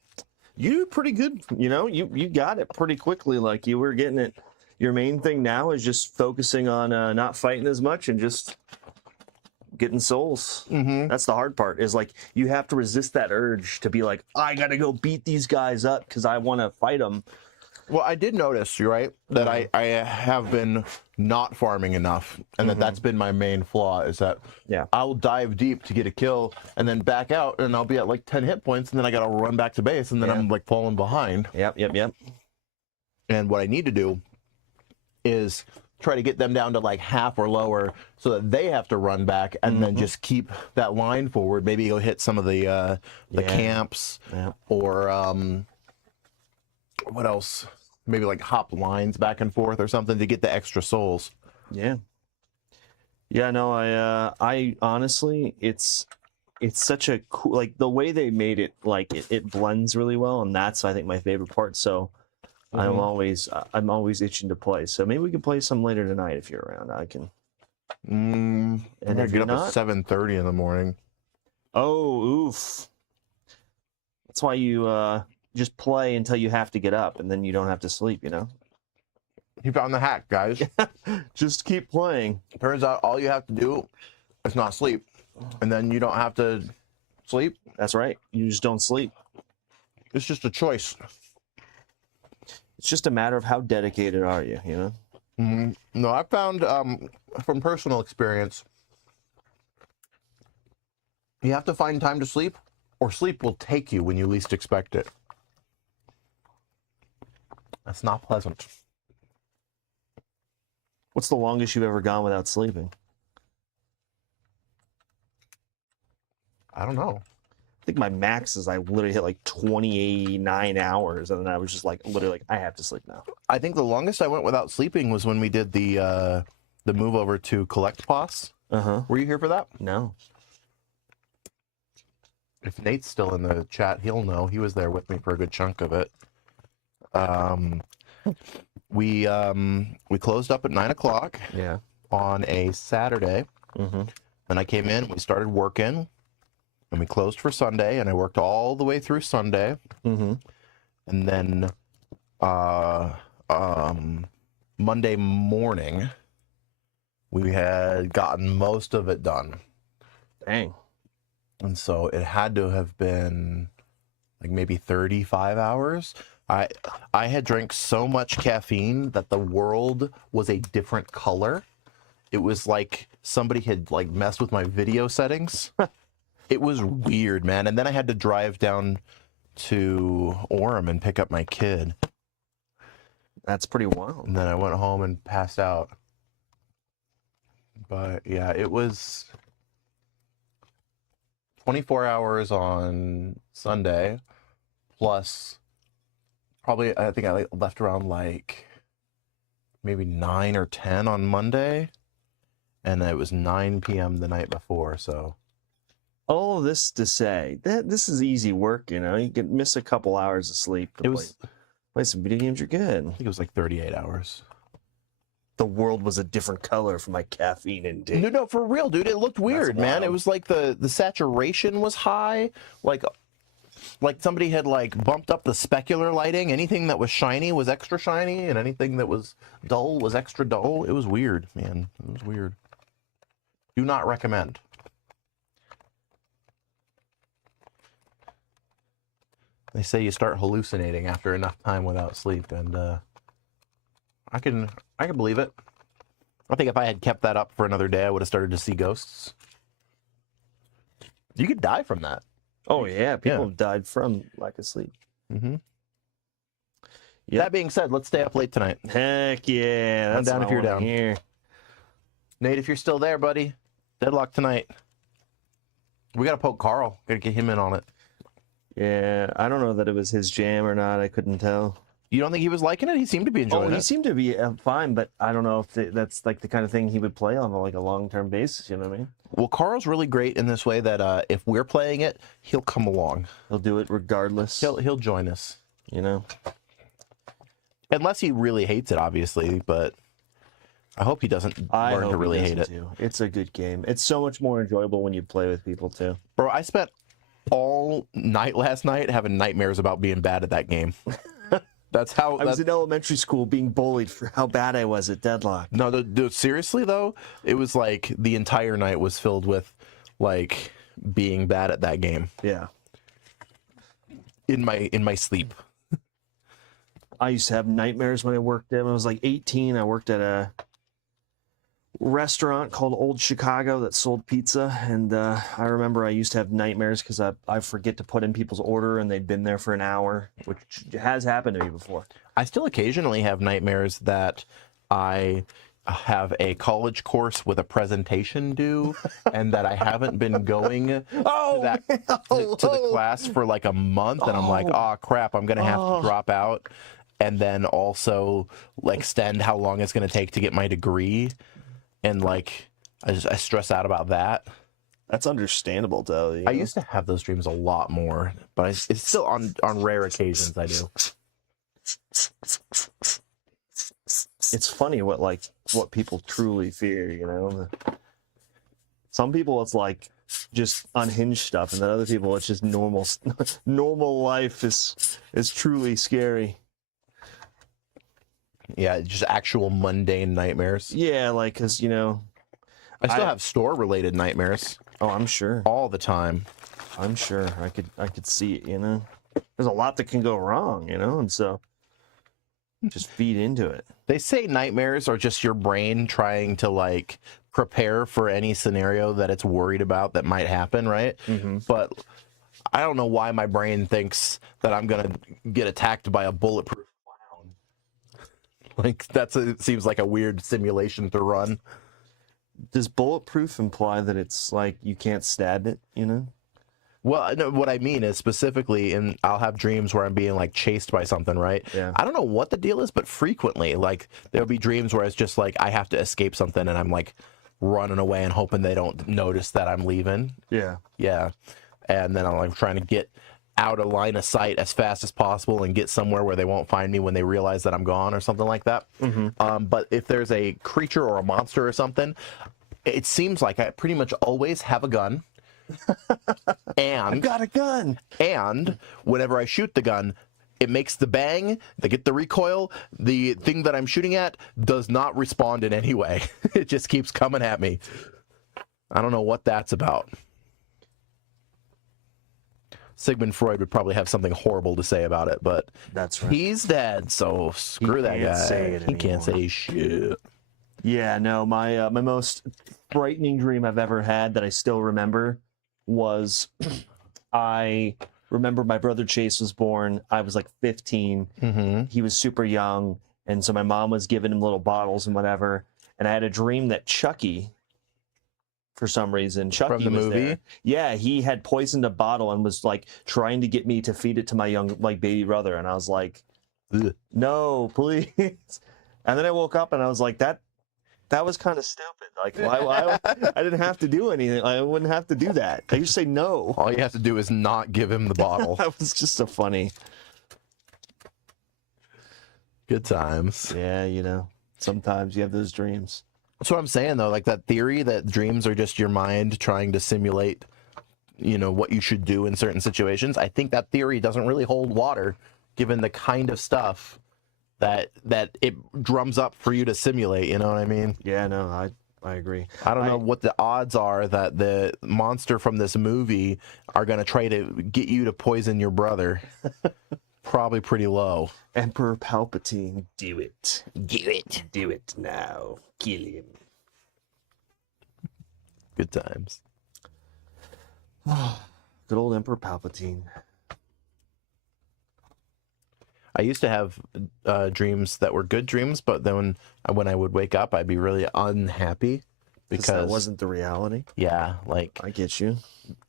you do pretty good. You know, you got it pretty quickly. Like, you were getting it. Your main thing now is just focusing on not fighting as much and just getting souls. That's the hard part, is like you have to resist that urge to be like, I gotta go beat these guys up because I want to fight them. Well, I did notice, you're right, that I have been not farming enough, and that's been my main flaw, is that I'll dive deep to get a kill, and then back out, and I'll be at like 10 hit points, and then I gotta run back to base, and then I'm like falling behind. Yep. And what I need to do is try to get them down to like half or lower so that they have to run back, and then just keep that line forward. Maybe go hit some of the camps, or what else? Maybe like hop lines back and forth or something to get the extra souls. Yeah. No, I honestly, it's such a cool, like the way they made it, like it blends really well, and that's I think my favorite part. So I'm always itching to play. So maybe we can play some later tonight if you're around. I can. And I get up at 7:30 in the morning. Oh, oof. That's why you just play until you have to get up, and then you don't have to sleep, you know? You found the hack, guys. Just keep playing. Turns out all you have to do is not sleep, and then you don't have to sleep. That's right. You just don't sleep. It's just a choice. It's just a matter of how dedicated are you, you know? No, I found from personal experience, you have to find time to sleep, or sleep will take you when you least expect it. That's not pleasant. What's the longest you've ever gone without sleeping? I don't know. I think my max is I literally hit like 29 hours, and then I was just like, literally like, I have to sleep now. I think the longest I went without sleeping was when we did the move over to Collect Pass. Were you here for that? No. If Nate's still in the chat, he'll know. He was there with me for a good chunk of it. We closed up at 9 o'clock. Yeah. On a Saturday. And I came in. We started working, and we closed for Sunday. And I worked all the way through Sunday. And then Monday morning, we had gotten most of it done. Dang. And so it had to have been like maybe 35 hours. I had drank so much caffeine that the world was a different color. It was like somebody had like messed with my video settings. It was weird, man. And then I had to drive down to Orem and pick up my kid. That's pretty wild. And then I went home and passed out. But yeah, it was 24 hours on Sunday, plus probably, I think I left around like maybe 9 or 10 on Monday, and it was 9 p.m. the night before, so. All of this to say, that this is easy work, you know? You can miss a couple hours of sleep to play some video games, you're good. I think it was like 38 hours. The world was a different color for my caffeine intake. No, for real, dude. It looked weird, man. It was like the saturation was high. Like somebody had like bumped up the specular lighting. Anything that was shiny was extra shiny, and anything that was dull was extra dull. It was weird, man. It was weird. Do not recommend. They say you start hallucinating after enough time without sleep, and I can believe it. I think if I had kept that up for another day, I would have started to see ghosts. You could die from that. Oh yeah, people have died from lack of sleep. Yep. That being said, let's stay up late tonight. Heck yeah, I'm down if you're down. Here. Nate, if you're still there, buddy, deadlock tonight. We gotta poke Carl. Gotta get him in on it. Yeah, I don't know that it was his jam or not. I couldn't tell. You don't think he was liking it? He seemed to be enjoying it. He seemed to be fine, but I don't know if that's like the kind of thing he would play on like a long-term basis. You know what I mean? Well, Carl's really great in this way that if we're playing it, he'll come along. He'll do it regardless. He'll join us. You know, unless he really hates it, obviously. But I hope he doesn't learn to really hate it. Too. It's a good game. It's so much more enjoyable when you play with people too. Bro, I spent all night last night having nightmares about being bad at that game. That's how I was in elementary school being bullied for how bad I was at Deadlock. No, dude, seriously though, it was like the entire night was filled with like being bad at that game. Yeah. In my sleep. I used to have nightmares when I worked there. When I was like 18, I worked at a restaurant called Old Chicago that sold pizza, and I remember I used to have nightmares because I forget to put in people's order and they'd been there for an hour, which has happened to me before. I still occasionally have nightmares that I have a college course with a presentation due and that I haven't been going to the class for like a month, and I'm like, oh crap, I'm gonna have to drop out, and then also like extend how long it's gonna take to get my degree, and like I stress out about that. That's understandable, though. I used to have those dreams a lot more, but it's still on rare occasions I do. It's funny what people truly fear, you know. Some people it's like just unhinged stuff, and then other people it's just normal life is truly scary. Yeah, just actual mundane nightmares. Yeah, like because I still have store related nightmares. Oh, I'm sure. All the time. I'm sure. I could see it, you know. There's a lot that can go wrong, you know, and so just feed into it. They say nightmares are just your brain trying to like prepare for any scenario that it's worried about that might happen, right? Mm-hmm. But I don't know why my brain thinks that I'm gonna get attacked by a bulletproof clown. Like seems like a weird simulation to run. Does bulletproof imply that it's like you can't stab it, you know? Well, no, what I mean is specifically, and I'll have dreams where I'm being like chased by something, right? Yeah. I don't know what the deal is, but frequently, like there'll be dreams where it's just like I have to escape something, and I'm like running away and hoping they don't notice that I'm leaving. Yeah. Yeah, and then I'm like trying to get out of line of sight as fast as possible and get somewhere where they won't find me when they realize that I'm gone or something like that. Mm-hmm. But if there's a creature or a monster or something, it seems like I pretty much always have a gun. And I've got a gun. And whenever I shoot the gun, it makes the bang, they get the recoil. The thing that I'm shooting at does not respond in any way. It just keeps coming at me. I don't know what that's about. Sigmund Freud would probably have something horrible to say about it, but that's right. He's dead, so screw that guy. He can't say shit. Yeah, no, my most frightening dream I've ever had that I still remember was I remember my brother Chase was born. I was like 15. Mm-hmm. He was super young, and so my mom was giving him little bottles and whatever. And I had a dream that Chucky, for some reason, Chucky From the was movie? there. Yeah, he had poisoned a bottle and was like trying to get me to feed it to my young baby brother. And I was like, Ugh. no, please. And then I woke up and I was like, that was kind of stupid. Like, why? I didn't have to do anything. I wouldn't have to do that. I just say no. All you have to do is not give him the bottle. That was just so funny. Good times. Yeah, you know, sometimes you have those dreams. That's what I'm saying, though. Like that theory that dreams are just your mind trying to simulate, what you should do in certain situations. I think that theory doesn't really hold water, given the kind of stuff that it drums up for you to simulate. You know what I mean? Yeah, no, I agree. I don't know what the odds are that the monster from this movie are going to try to get you to poison your brother. Probably pretty low. Emperor Palpatine, do it. Do it. Do it now. Kill him. Good times. Good old Emperor Palpatine. I used to have dreams that were good dreams, but then when I would wake up, I'd be really unhappy because that wasn't the reality. Yeah, like I get you.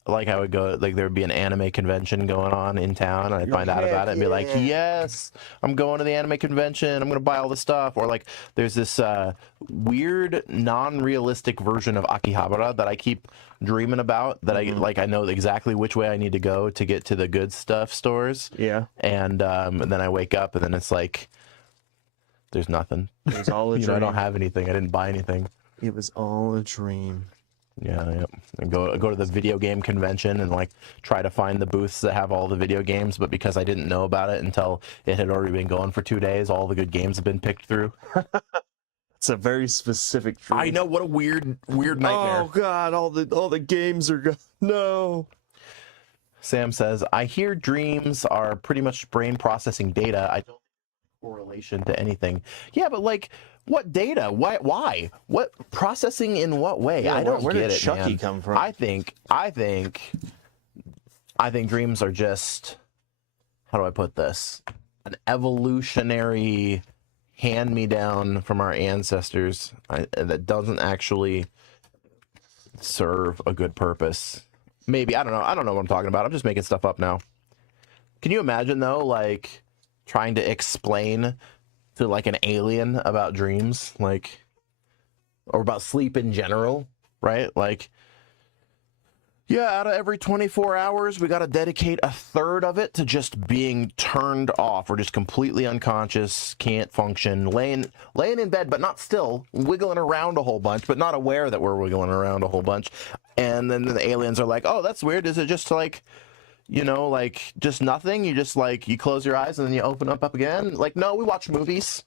Like I would go, like there would be an anime convention going on in town, and I'd find out about it and be like, yes, I'm going to the anime convention. I'm going to buy all this stuff. Or like there's this weird, non-realistic version of Akihabara that I keep dreaming about that I know exactly which way I need to go to get to the good stuff stores. Yeah. And then I wake up and then it's like, there's nothing. It was all a dream. I don't have anything. I didn't buy anything. It was all a dream. Yeah. And go to the video game convention and like try to find the booths that have all the video games, but because I didn't know about it until it had already been going for 2 days, all the good games have been picked through. It's a very specific dream. I know, what a weird nightmare. Oh god, all the games are no. Sam says, I hear dreams are pretty much brain processing data. I don't correlation to anything. Yeah, but like, what data? Why? What processing in what way? Yeah, I don't where get did it, Chucky man. come from? I think dreams are just, how do I put this? An evolutionary hand-me-down from our ancestors that doesn't actually serve a good purpose. Maybe, I don't know. I don't know what I'm talking about. I'm just making stuff up now. Can you imagine though, like trying to explain to like an alien about dreams, like, or about sleep in general, right? Like, yeah, out of every 24 hours, we got to dedicate a third of it to just being turned off or just completely unconscious, can't function, laying in bed, but not still, wiggling around a whole bunch, but not aware that we're wiggling around a whole bunch. And then the aliens are like, oh, that's weird. Is it just like, you know, like just nothing? You just like, you close your eyes and then you open up again? Like, no, we watch movies.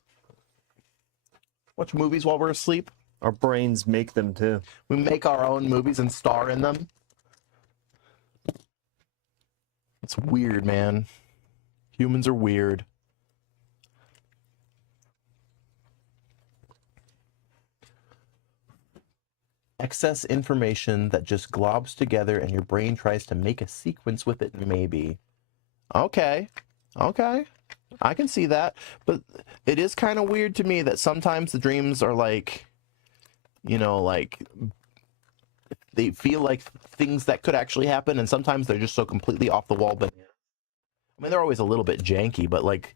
Watch movies while we're asleep. Our brains make them too. We make our own movies and star in them. It's weird, man. Humans are weird. Excess information that just globs together and your brain tries to make a sequence with it, maybe. Okay. I can see that. But it is kind of weird to me that sometimes the dreams are like, you know, like they feel like things that could actually happen, and sometimes they're just so completely off the wall. But I mean, they're always a little bit janky, but like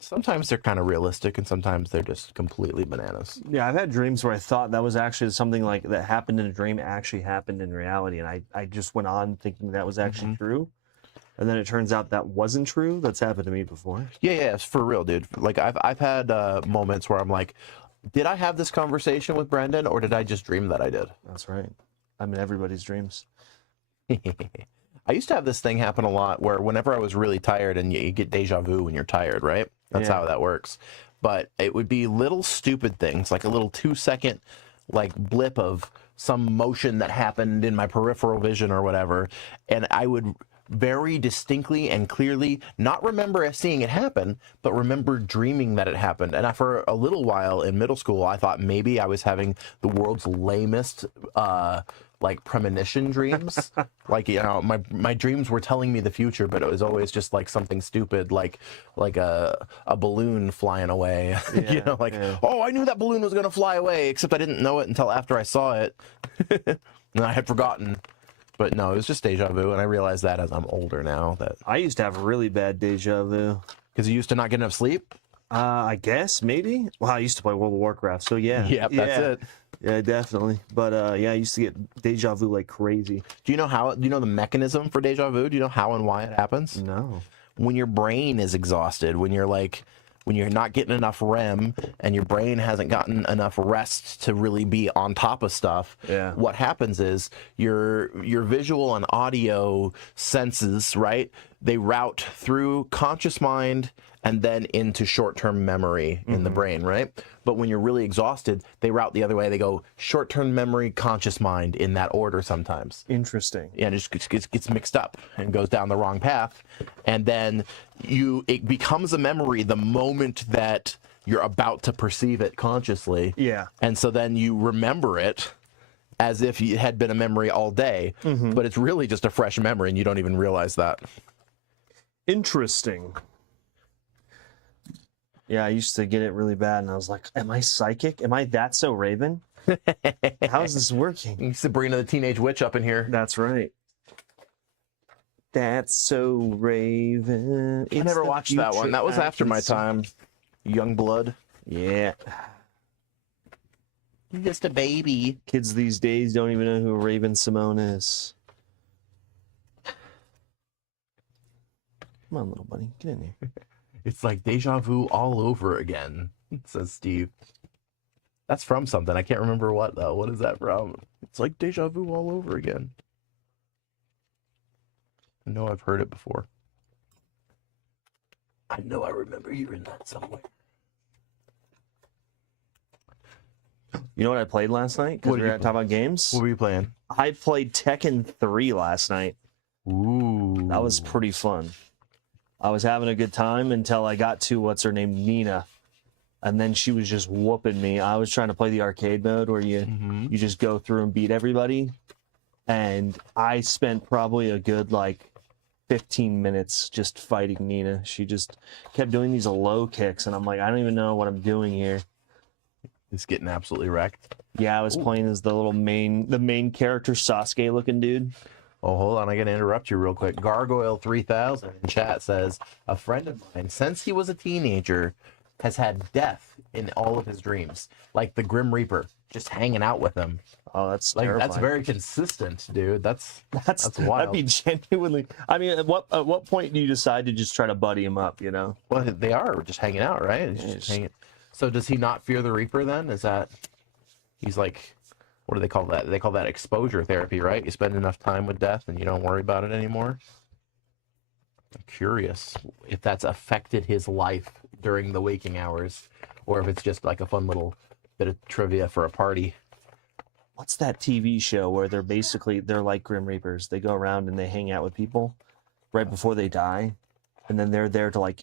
sometimes they're kind of realistic and sometimes they're just completely bananas. Yeah, I've had dreams where I thought that was actually something like that happened in a dream actually happened in reality, and I just went on thinking that was actually true. And then it turns out that wasn't true. That's happened to me before. Yeah, it's for real, dude. Like I've had moments where I'm like, did I have this conversation with Brendan or did I just dream that I did? That's right. I'm in everybody's dreams. I used to have this thing happen a lot where whenever I was really tired, and you get deja vu when you're tired, right? That's how that works. But it would be little stupid things, like a little 2-second like blip of some motion that happened in my peripheral vision or whatever. And I would very distinctly and clearly not remember seeing it happen, but remember dreaming that it happened. And for a little while in middle school, I thought maybe I was having the world's lamest like premonition dreams. Like, you know, my dreams were telling me the future, but it was always just like something stupid, like a balloon flying away. Yeah, you know, like, oh, I knew that balloon was gonna fly away, except I didn't know it until after I saw it. And I had forgotten. But no, it was just deja vu, and I realized that as I'm older now. That I used to have really bad deja vu. because you used to not get enough sleep. I guess maybe. Well, I used to play World of Warcraft, so yeah. Yep, that's it. Yeah, definitely. But yeah, I used to get deja vu like crazy. Do you know the mechanism for deja vu? Do you know how and why it happens? No. When your brain is exhausted, when you're not getting enough REM and your brain hasn't gotten enough rest to really be on top of stuff, what happens is your visual and audio senses, right? They route through conscious mind and then into short-term memory in the brain, right? But when you're really exhausted, they route the other way. They go short-term memory, conscious mind in that order sometimes. Interesting. Yeah, it just gets mixed up and goes down the wrong path. And then it becomes a memory the moment that you're about to perceive it consciously. Yeah. And so then you remember it as if it had been a memory all day, but it's really just a fresh memory and you don't even realize that. Interesting. Yeah, I used to get it really bad, and I was like, am I psychic? Am I that so Raven? How is this working? Sabrina the Teenage Witch up in here. That's right. That's so Raven. I never watched that one. That was after my time. Young blood. Yeah. You're just a baby. Kids these days don't even know who Raven Simone is. Come on, little buddy. Get in here. It's like deja vu all over again, says Steve. That's from something. I can't remember what, though. What is that from? It's like deja vu all over again. I know I've heard it before. I know I remember hearing that somewhere. You know what I played last night? Because we were talking about games. What were you playing? I played Tekken 3 last night. Ooh. That was pretty fun. I was having a good time until I got to what's her name, Nina, and then she was just whooping me. I was trying to play the arcade mode where you just go through and beat everybody, and I spent probably a good like 15 minutes just fighting Nina. She just kept doing these low kicks, and I'm like, I don't even know what I'm doing here. He's getting absolutely wrecked. Yeah, I was playing as the main character, Sasuke looking dude. Oh, hold on. I got to interrupt you real quick. Gargoyle 3000 in chat says, a friend of mine, since he was a teenager, has had death in all of his dreams. Like the Grim Reaper, just hanging out with him. Oh, that's Like, terrifying. that's very consistent, dude. That's That'd wild. be genuinely. I mean, at what point do you decide to just try to buddy him up? You know? Well, they are just hanging out, right? It's just hanging. So does he not fear the Reaper then? Is that he's like, what do they call that? They call that exposure therapy, right? You spend enough time with death and you don't worry about it anymore. I'm curious if that's affected his life during the waking hours, or if it's just like a fun little bit of trivia for a party. What's that TV show where they're like Grim Reapers? They go around and they hang out with people right before they die, and then they're there to like,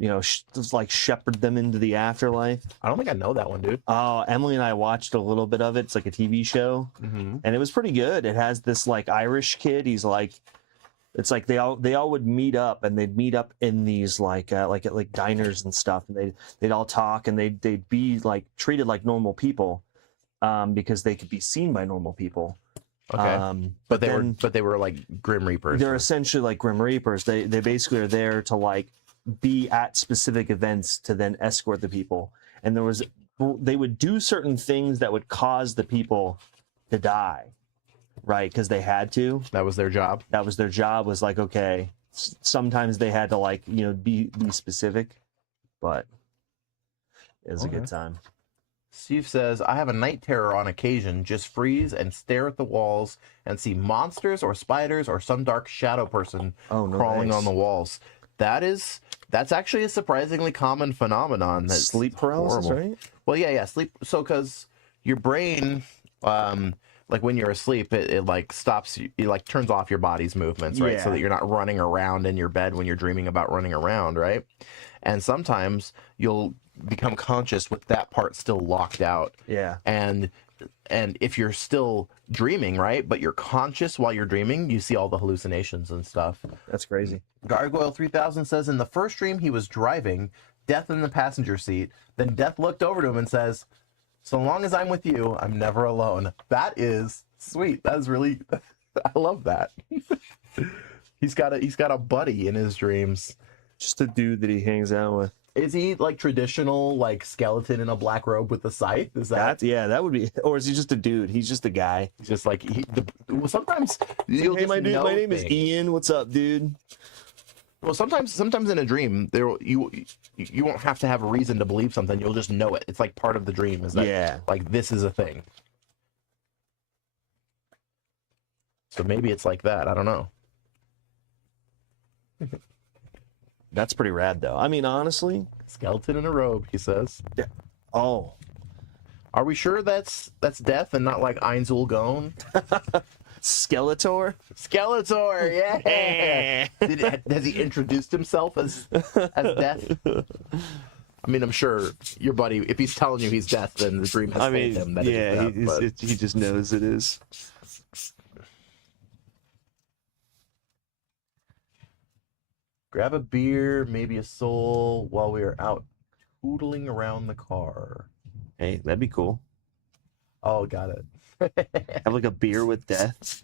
you know, just like shepherd them into the afterlife. I don't think I know that one, dude. Oh, Emily and I watched a little bit of it. It's like a TV show, and it was pretty good. It has this like Irish kid. He's like, it's like they all would meet up, and they'd meet up in these like at diners and stuff, and they'd all talk, and they'd be like treated like normal people, because they could be seen by normal people. Okay. But they were like Grim Reapers. They're essentially like Grim Reapers. They basically are there to like be at specific events to then escort the people. And they would do certain things that would cause the people to die, right? Because they had to. That was their job. That was their job. Was like, okay, sometimes they had to like, you know, be specific, but it was a good time. Steve says, I have a night terror on occasion. Just freeze and stare at the walls and see monsters or spiders or some dark shadow person crawling on the walls. That's actually a surprisingly common phenomenon. That's Sleep paralysis, horrible. right? Well, yeah. Sleep. So, because your brain, like when you're asleep, it like stops you, it like turns off your body's movements, right? So that you're not running around in your bed when you're dreaming about running around, right? And sometimes you'll become conscious with that part still locked out. Yeah. And if you're still dreaming, right, but you're conscious while you're dreaming, you see all the hallucinations and stuff. That's crazy. Gargoyle 3000 says, in the first dream he was driving, Death in the passenger seat. Then Death looked over to him and says, so long as I'm with you, I'm never alone. That is sweet. That is really, I love that. He's got a buddy in his dreams. Just a dude that he hangs out with. Is he like traditional, like skeleton in a black robe with a scythe? Is that? That would be. Or is he just a dude? He's just a guy. He's just like well, sometimes. You'll Hey, just my dude. know My name is things. Ian. What's up, dude? Well, sometimes in a dream, you won't have to have a reason to believe something. You'll just know it. It's like part of the dream. Is that like this is a thing? So maybe it's like that. I don't know. That's pretty rad, though. I mean, honestly. Skeleton in a robe, he says. Yeah. Oh. Are we sure that's Death and not like Einzel Gone? Skeletor? Skeletor, yeah. Has he introduced himself as Death? I mean, I'm sure your buddy, if he's telling you he's Death, then the dream has told him that he just knows it is. Grab a beer, maybe a soul, while we are out tootling around the car. Hey, that'd be cool. Oh, got it. Have like a beer with Death.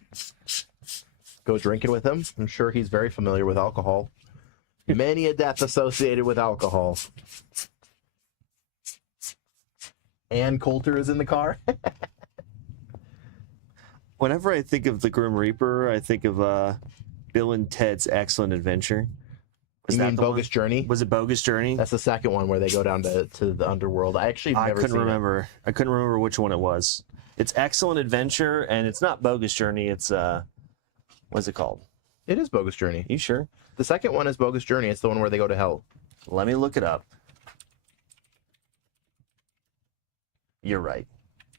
Go drinking with him. I'm sure he's very familiar with alcohol. Many a death associated with alcohol. And Coulter is in the car. Whenever I think of the Grim Reaper, I think of Bill and Ted's Excellent Adventure. You mean Bogus Journey? Was it Bogus Journey? That's the second one where they go down to the underworld. I actually never couldn't seen remember. I couldn't remember which one it was. It's Excellent Adventure, and it's not Bogus Journey. It's what's it called? It is Bogus Journey. You sure? The second one is Bogus Journey. It's the one where they go to hell. Let me look it up. You're right.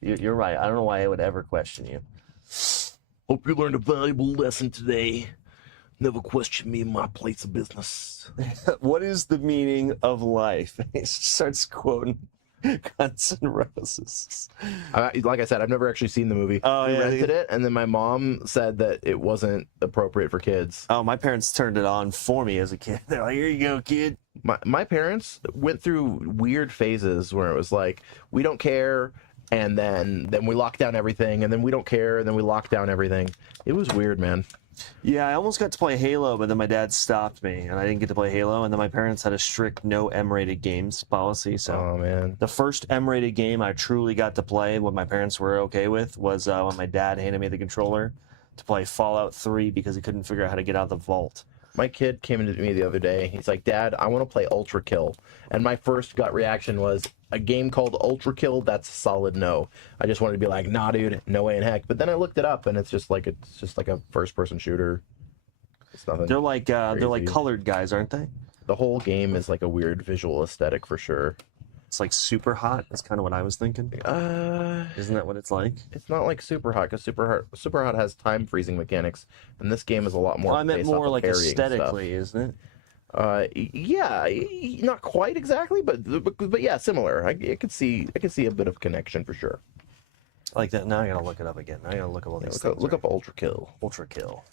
You're right. I don't know why I would ever question you. Hope you learned a valuable lesson today. Never question me in my place of business. What is the meaning of life? He starts quoting Guns N' Roses. Like I said, I've never actually seen the movie. Oh, We yeah, rented it, and then my mom said that it wasn't appropriate for kids. Oh, my parents turned it on for me as a kid. They're like, "Here you go, kid." My parents went through weird phases where it was like, we don't care, and then we lock down everything, and then we don't care, and then we lock down everything. It was weird, man. Yeah, I almost got to play Halo, but then my dad stopped me, and I didn't get to play Halo. And then my parents had a strict no M-rated games policy. So Oh man. the first M-rated game I truly got to play, what my parents were okay with, was when my dad handed me the controller to play Fallout 3 because he couldn't figure out how to get out of the vault. My kid came into me the other day. He's like, Dad, I want to play Ultra Kill. And my first gut reaction was, a game called Ultra Kill? That's a solid no. I just wanted to be like, nah, dude, no way in heck. But then I looked it up, and it's just like a first-person shooter. It's nothing. They're like crazy. colored guys, aren't they? The whole game is like a weird visual aesthetic for sure. It's like super hot. That's kind of what I was thinking. Isn't that what it's like? It's not like Super Hot, because Super Hot has time freezing mechanics, and this game is a lot more. Well, I meant based off more of like parrying aesthetically, isn't it? stuff. Yeah, not quite exactly, but yeah, similar. I could see a bit of connection for sure. Like that. Now I gotta look it up again. Now I gotta look up all these things. Look up Ultra Kill. Ultra Kill.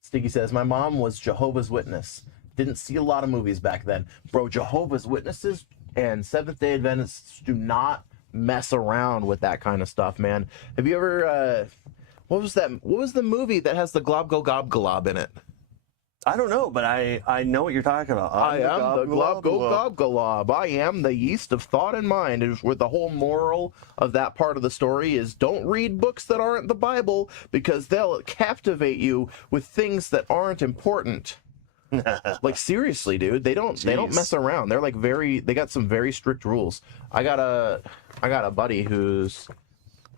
Stiggy says, my mom was Jehovah's Witness. Didn't see a lot of movies back then. Bro, Jehovah's Witnesses and Seventh-day Adventists do not mess around with that kind of stuff, man. Have you ever, what was the movie that has the glob go gob glob in it? I don't know, but I know what you're talking about. I am the glob go gob glob. I am the yeast of thought and mind. Is where the whole moral of that part of the story is: don't read books that aren't the Bible, because they'll captivate you with things that aren't important. Like, seriously, dude, they don't mess around. They're like they got some very strict rules. I got a buddy who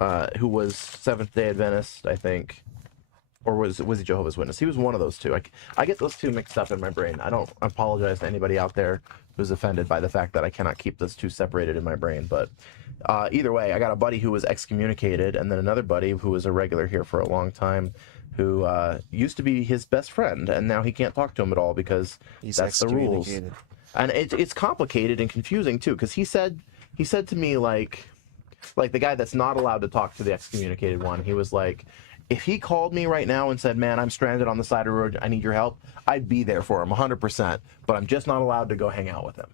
was Seventh-day Adventist, I think. Or was he Jehovah's Witness? He was one of those two. I get those two mixed up in my brain. I apologize to anybody out there who's offended by the fact that I cannot keep those two separated in my brain. But either way, I got a buddy who was excommunicated, and then another buddy who was a regular here for a long time, who used to be his best friend, and now he can't talk to him at all because that's the rules. And it's complicated and confusing too, because he said to me, like the guy that's not allowed to talk to the excommunicated one, he was like, if he called me right now and said, man, I'm stranded on the side of the road, I need your help, I'd be there for him 100%, but I'm just not allowed to go hang out with him.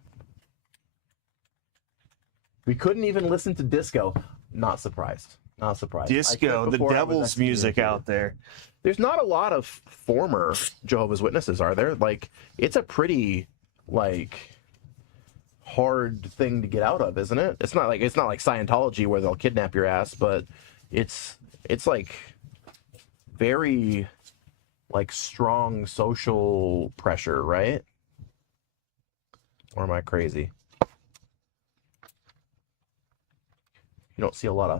We couldn't even listen to disco. Not surprised. Not surprised. Disco, the devil's music out there. There's not a lot of former Jehovah's Witnesses, are there? Like, it's a pretty, like, hard thing to get out of, isn't it? It's not like Scientology where they'll kidnap your ass, but it's like very, like, strong social pressure, right? Or am I crazy? You don't see a lot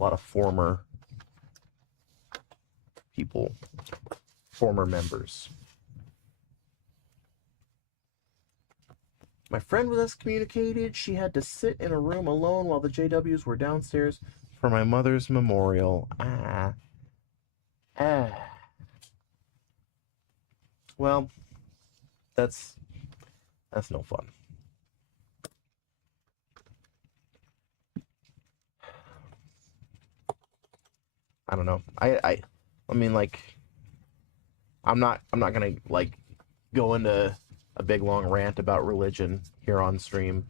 of former people, former members. My friend was excommunicated. She had to sit in a room alone while the JWs were downstairs for my mother's memorial. Well, that's no fun. I don't know. I mean, like, I'm not gonna, like, go into a big long rant about religion here on stream.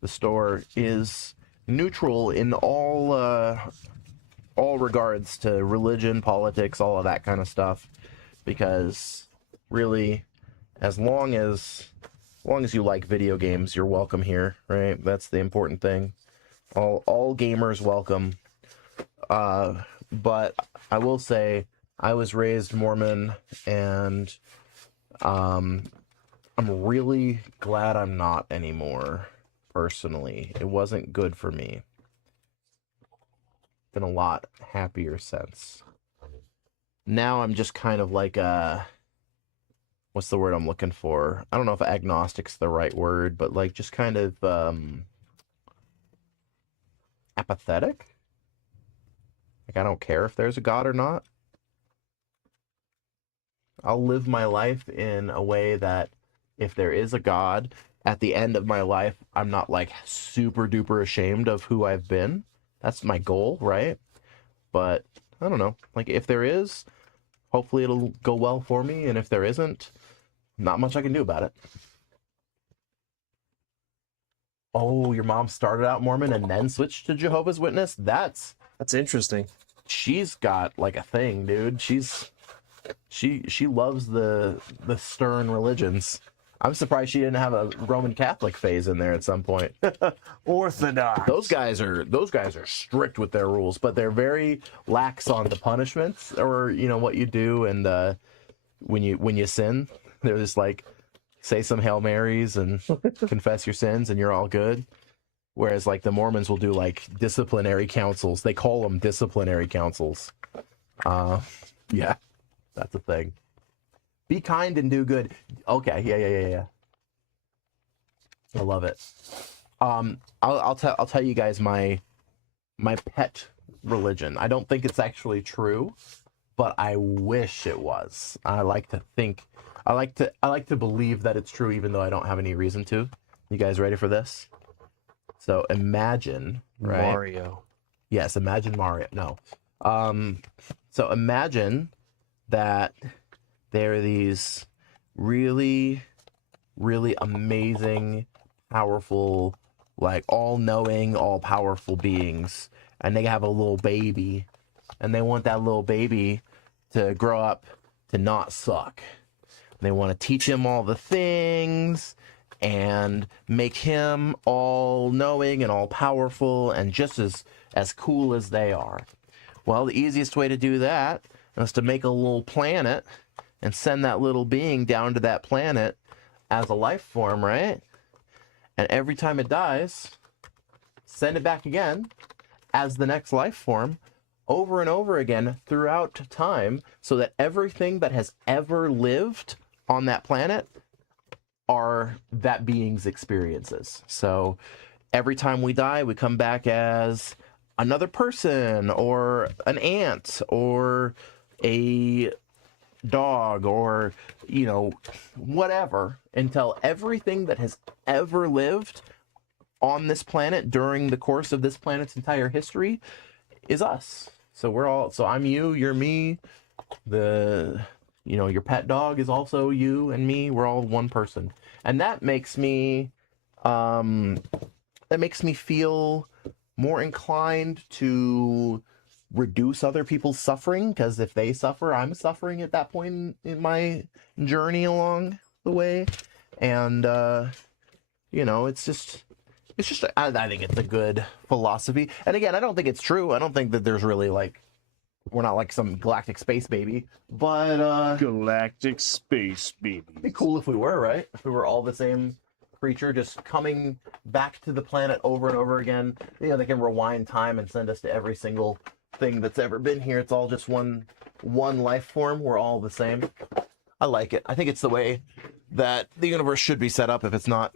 The store is neutral in all regards to religion, politics, all of that kind of stuff, because really, as long as you like video games, you're welcome here, right? That's the important thing. All gamers welcome. But I will say, I was raised Mormon, and I'm really glad I'm not anymore, personally. It wasn't good for me. Been a lot happier since. Now I'm just kind of like what's the word I'm looking for? I don't know if agnostic's the right word, but like just kind of apathetic. Like, I don't care if there's a God or not. I'll live my life in a way that if there is a God, at the end of my life, I'm not like super duper ashamed of who I've been. That's my goal, right? But I don't know. Like if there is, hopefully it'll go well for me. And if there isn't, not much I can do about it. Oh, your mom started out Mormon and then switched to Jehovah's Witness? That's interesting. she's got like a thing, dude. She loves the stern religions. I'm surprised she didn't have a Roman Catholic phase in there at some point. Orthodox. Those guys are strict with their rules, but they're very lax on the punishments or what you do and when you sin. They're just like say some Hail Marys and confess your sins and you're all good. Whereas like the Mormons will do like disciplinary councils. They call them disciplinary councils. Yeah, that's a thing. Be kind and do good. Okay, yeah. I love it. I'll tell you guys my pet religion. I don't think it's actually true, but I wish it was. I like to believe that it's true, even though I don't have any reason to. You guys ready for this? So imagine, right? Mario. Yes, imagine Mario. No. So imagine that there are these really, really amazing, powerful, like all-knowing, all-powerful beings, and they have a little baby, and they want that little baby to grow up to not suck. They want to teach him all the things and make him all-knowing and all-powerful and just as cool as they are. Well, the easiest way to do that is to make a little planet and send that little being down to that planet as a life form, right? And every time it dies, send it back again as the next life form over and over again throughout time so that everything that has ever lived on that planet are that being's experiences. So every time we die, we come back as another person or an ant or a dog or whatever, until everything that has ever lived on this planet during the course of this planet's entire history is us. So I'm you, you're me, your pet dog is also you and me. We're all one person, and that makes me feel more inclined to reduce other people's suffering, because if they suffer, I'm suffering at that point in my journey along the way. And it's just I think it's a good philosophy. And again, I don't think it's true. I don't think that there's really we're not like some galactic space baby, but Galactic space baby. it'd be cool if we were, right? If we were all the same creature just coming back to the planet over and over again. They can rewind time and send us to every single thing that's ever been here. It's all just one life form. We're all the same. I like it. I think it's the way that the universe should be set up if it's not.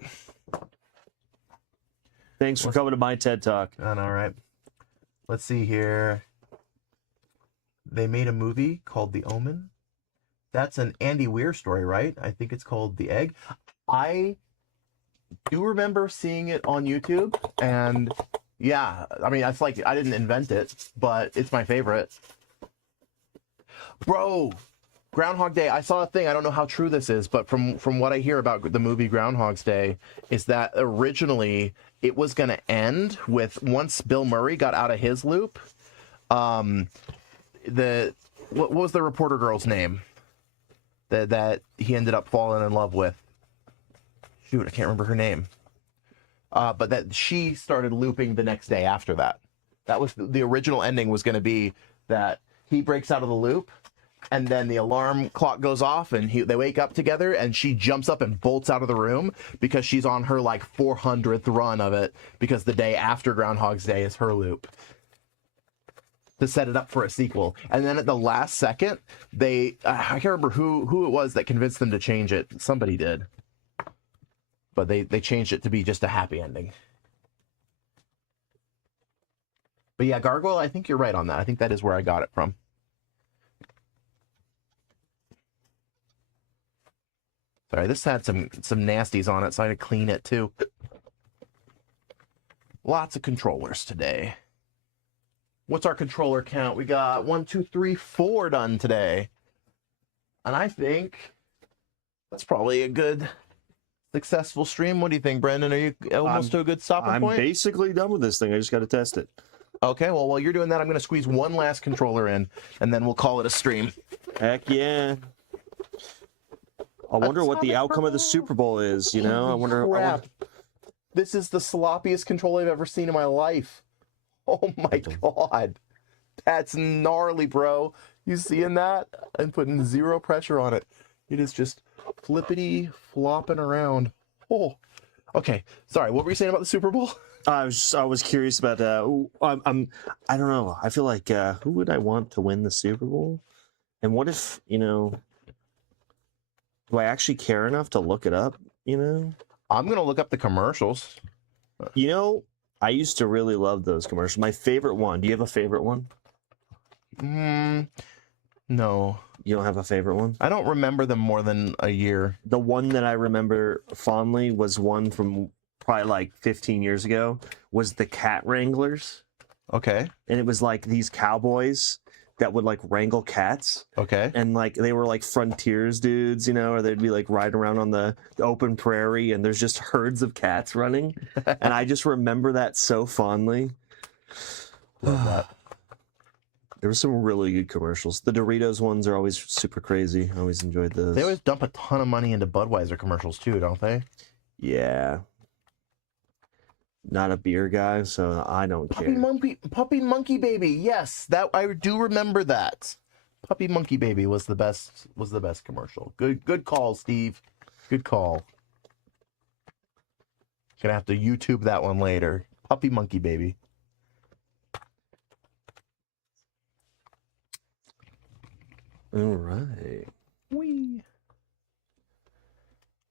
Thanks for coming to my TED Talk. All right. Let's see here. They made a movie called The Omen. That's an Andy Weir story, right? I think it's called The Egg. I do remember seeing it on YouTube, and yeah, I mean, it's like I didn't invent it, but it's my favorite. Bro, Groundhog Day. I saw a thing. I don't know how true this is, but from what I hear about the movie Groundhog's Day, is that originally it was going to end with once Bill Murray got out of his loop. What was the reporter girl's name that he ended up falling in love with? Shoot, I can't remember her name. But that she started looping the next day after that. That was the original ending, was going to be that he breaks out of the loop, and then the alarm clock goes off, and they wake up together, and she jumps up and bolts out of the room because she's on her 400th run of it, because the day after Groundhog's Day is her loop, to set it up for a sequel. And then at the last second, I can't remember who it was that convinced them to change it. Somebody did. But they changed it to be just a happy ending. But yeah, Gargoyle, I think you're right on that. I think that is where I got it from. Sorry, this had some nasties on it, so I had to clean it too. Lots of controllers today. What's our controller count? We got 1, 2, 3, 4 done today. And I think that's probably a good, successful stream. What do you think, Brendan? Are you almost to a good stopping point? I'm basically done with this thing. I just got to test it. Okay, well, while you're doing that, I'm going to squeeze one last controller in, and then we'll call it a stream. Heck yeah. I wonder what the outcome of the Super Bowl is, you know? I wonder. Crap. This is the sloppiest controller I've ever seen in my life. Oh my god. That's gnarly, bro. You seeing that? I'm putting zero pressure on it. It is just flippity flopping around. Oh. Okay. Sorry, what were you saying about the Super Bowl? I was curious about I don't know. I feel like who would I want to win the Super Bowl? And what if, you know, do I actually care enough to look it up, you know? I'm going to look up the commercials. You know, I used to really love those commercials. My favorite one. Do you have a favorite one? No. You don't have a favorite one? I don't remember them more than a year. The one that I remember fondly was one from probably like 15 years ago, was the Cat Wranglers. Okay. And it was like these cowboys that would like wrangle cats. Okay. And like they were like frontiers dudes, you know, or they'd be like riding around on the open prairie and there's just herds of cats running. And I just remember that so fondly. Love that. There were some really good commercials. The Doritos ones are always super crazy. I always enjoyed those. They always dump a ton of money into Budweiser commercials too, don't they? Yeah. Not a beer guy, so I don't care. Puppy Monkey Baby. Yes, that I do remember that. Puppy Monkey Baby was the best commercial. Good call, Steve. Good call. Gonna have to YouTube that one later. Puppy Monkey Baby. All right. Whee.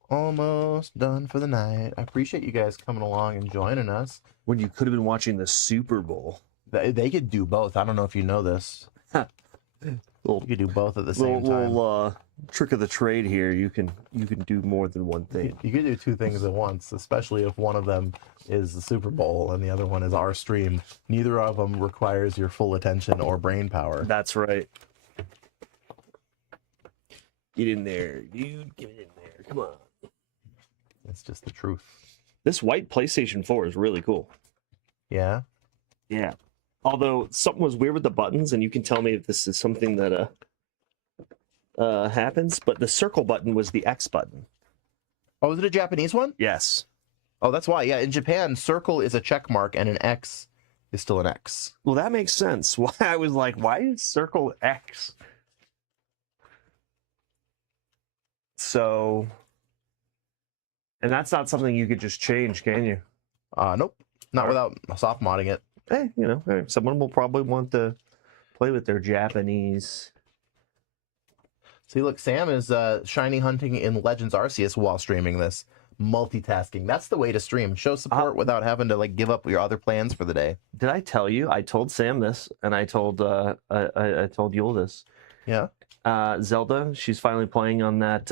Almost done for the night. I appreciate you guys coming along and joining us. When you could have been watching the Super Bowl. They could do both. I don't know if you know this. You could do both at the same time. Little trick of the trade here. You can do more than one thing. You could do two things at once, especially if one of them is the Super Bowl and the other one is our stream. Neither of them requires your full attention or brain power. That's right. Get in there, dude. Get in there. Come on. It's just the truth. This white PlayStation 4 is really cool. Yeah? Yeah. Although something was weird with the buttons, and you can tell me if this is something that happens, but the circle button was the X button. Oh, is it a Japanese one? Yes. Oh, that's why. Yeah, in Japan, circle is a check mark and an X is still an X. Well, that makes sense. Why I was like, why is circle X? So, and that's not something you could just change, can you? Nope. Not without soft modding it. Hey, you know, someone will probably want to play with their Japanese. See, look, Sam is shiny hunting in Legends Arceus while streaming this. Multitasking. That's the way to stream. Show support without having to like give up your other plans for the day. Did I tell you? I told Sam this, and I told I told Yul this. Yeah. Zelda, she's finally playing on that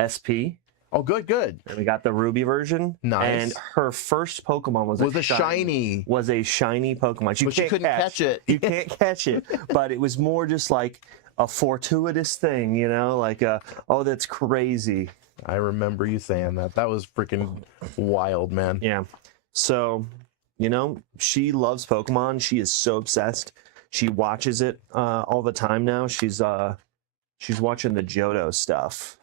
SP. Oh, good. And we got the Ruby version. Nice. And her first Pokemon was a shiny Pokemon. But she couldn't catch it. You can't catch it. But it was more just like a fortuitous thing, you know? Like, oh, that's crazy. I remember you saying that. That was freaking wild, man. Yeah. So, you know, she loves Pokemon. She is so obsessed. She watches it all the time now. She's watching the Johto stuff.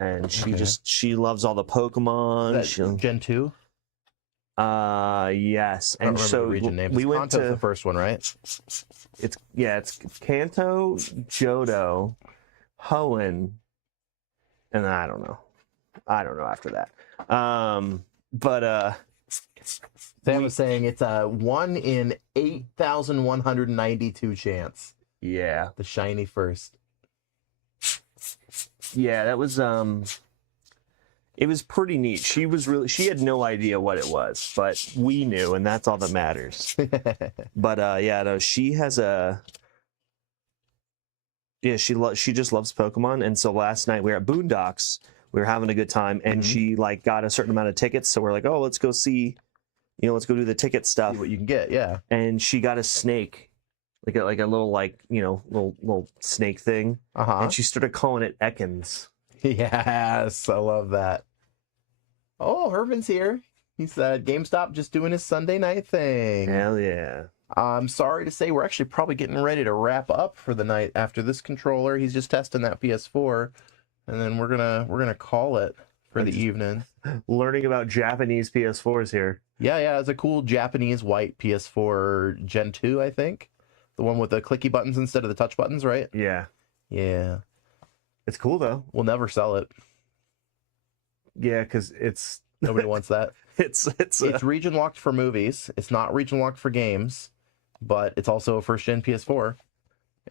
And she loves all the Pokemon. That Gen 2? Yes. And so the region name. we went to the first one, right? It's Kanto, Johto, Hoenn, and I don't know after that. But Sam was saying it's a 1 in 8,192 chance. Yeah. The shiny first. Yeah, that was it was pretty neat. She had no idea what it was, but we knew, and that's all that matters. But yeah, no, she Yeah, she just loves Pokemon, and so last night we were at Boondocks. We were having a good time, and she like got a certain amount of tickets. So we're like, oh, let's go see, let's go do the ticket stuff. See what you can get, yeah. And she got a snake, like a little little snake thing, and she started calling it Ekans. Yes, I love that. Oh, Herman's here. He said GameStop just doing his Sunday night thing. Hell yeah. I'm sorry to say we're actually probably getting ready to wrap up for the night after this controller. He's just testing that PS4, and then we're gonna call it for the evening. Learning about Japanese PS4s here. Yeah, it's a cool Japanese white PS4 Gen 2, I think. The one with the clicky buttons instead of the touch buttons, right? Yeah. Yeah. It's cool though. We'll never sell it. Yeah, because it's Nobody wants that. it's region locked for movies. It's not region locked for games, but it's also a first gen PS4.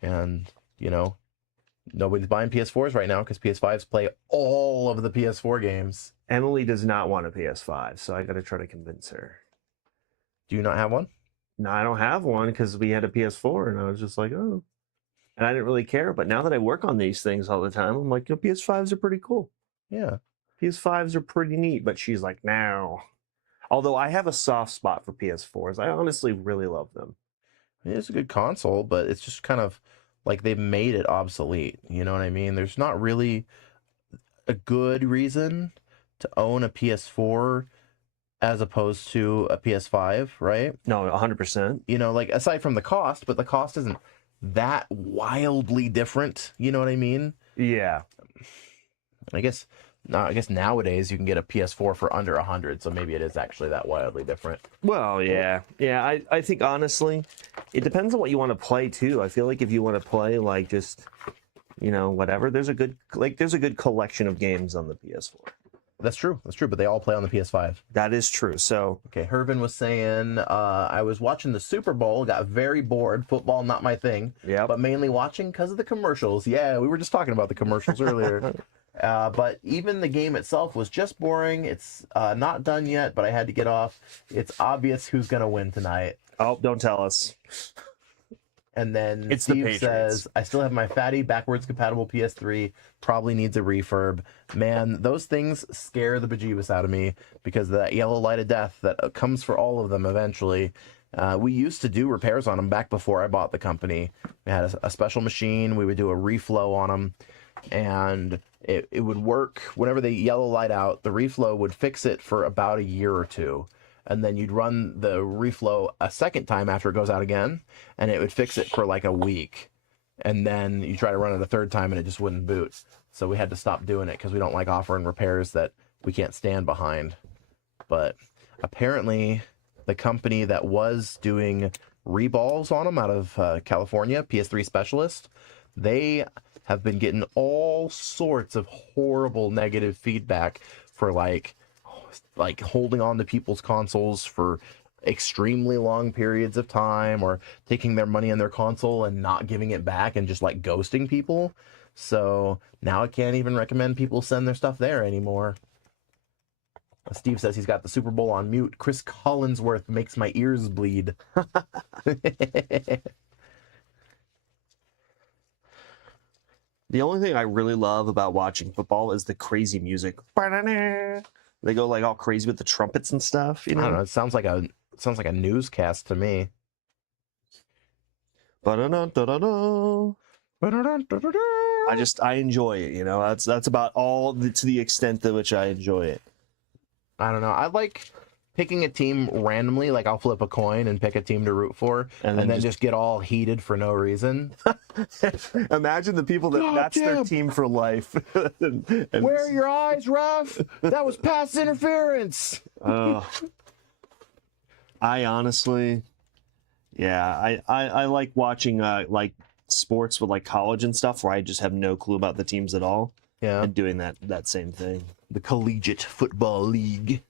And, nobody's buying PS4s right now because PS5s play all of the PS4 games. Emily does not want a PS5, so I got to try to convince her. Do you not have one? No, I don't have one because we had a PS4, and I was just like, oh. And I didn't really care. But now that I work on these things all the time, I'm like, PS5s are pretty cool. Yeah. PS5s are pretty neat. But she's like, no. Although I have a soft spot for PS4s. I honestly really love them. It's a good console, but it's just kind of like they've made it obsolete. You know what I mean? There's not really a good reason to own a PS4 as opposed to a PS5, right? No, 100%. Like aside from the cost, but the cost isn't that wildly different. You know what I mean? Yeah. I guess nowadays you can get a PS4 for under 100, so maybe it is actually that wildly different. Well, yeah. Yeah, I think honestly, it depends on what you want to play too. I feel like if you want to play like just, whatever, there's a good collection of games on the PS4. That's true, but they all play on the PS5. That is true. So, okay, Hervin was saying, I was watching the Super Bowl, got very bored, football not my thing, but mainly watching because of the commercials. Yeah, we were just talking about the commercials earlier. But even the game itself was just boring. It's not done yet, but I had to get off. It's obvious who's going to win tonight. Oh, don't tell us. And then it's the Steve Patriots. says, I still have my fatty backwards compatible PS3. Probably needs a refurb. Man, those things scare the bejeebus out of me because of that yellow light of death that comes for all of them eventually. We used to do repairs on them back before I bought the company. We had a special machine. We would do a reflow on them. And it would work whenever they yellow light out. The reflow would fix it for about a year or two. And then you'd run the reflow a second time after it goes out again, and it would fix it for like a week. And then you try to run it a third time, and it just wouldn't boot. So we had to stop doing it because we don't like offering repairs that we can't stand behind. But apparently, the company that was doing reballs on them out of California, PS3 Specialist, they have been getting all sorts of horrible negative feedback for like holding on to people's consoles for extremely long periods of time, or taking their money on their console and not giving it back and just like ghosting people. So now I can't even recommend people send their stuff there anymore. Steve says he's got the Super Bowl on mute. Chris Collinsworth makes my ears bleed. The only thing I really love about watching football is the crazy music. They go like all crazy with the trumpets and stuff. I don't know. It sounds like a newscast to me. I enjoy it. That's about all to the extent to which I enjoy it. I don't know. I like picking a team randomly. Like I'll flip a coin and pick a team to root for, and then just get all heated for no reason. Imagine the people that's their team for life. and Where are your eyes, ref? That was pass interference. I honestly, I like watching like sports with like college and stuff where I just have no clue about the teams at all. Yeah, and doing that same thing. The Collegiate Football League.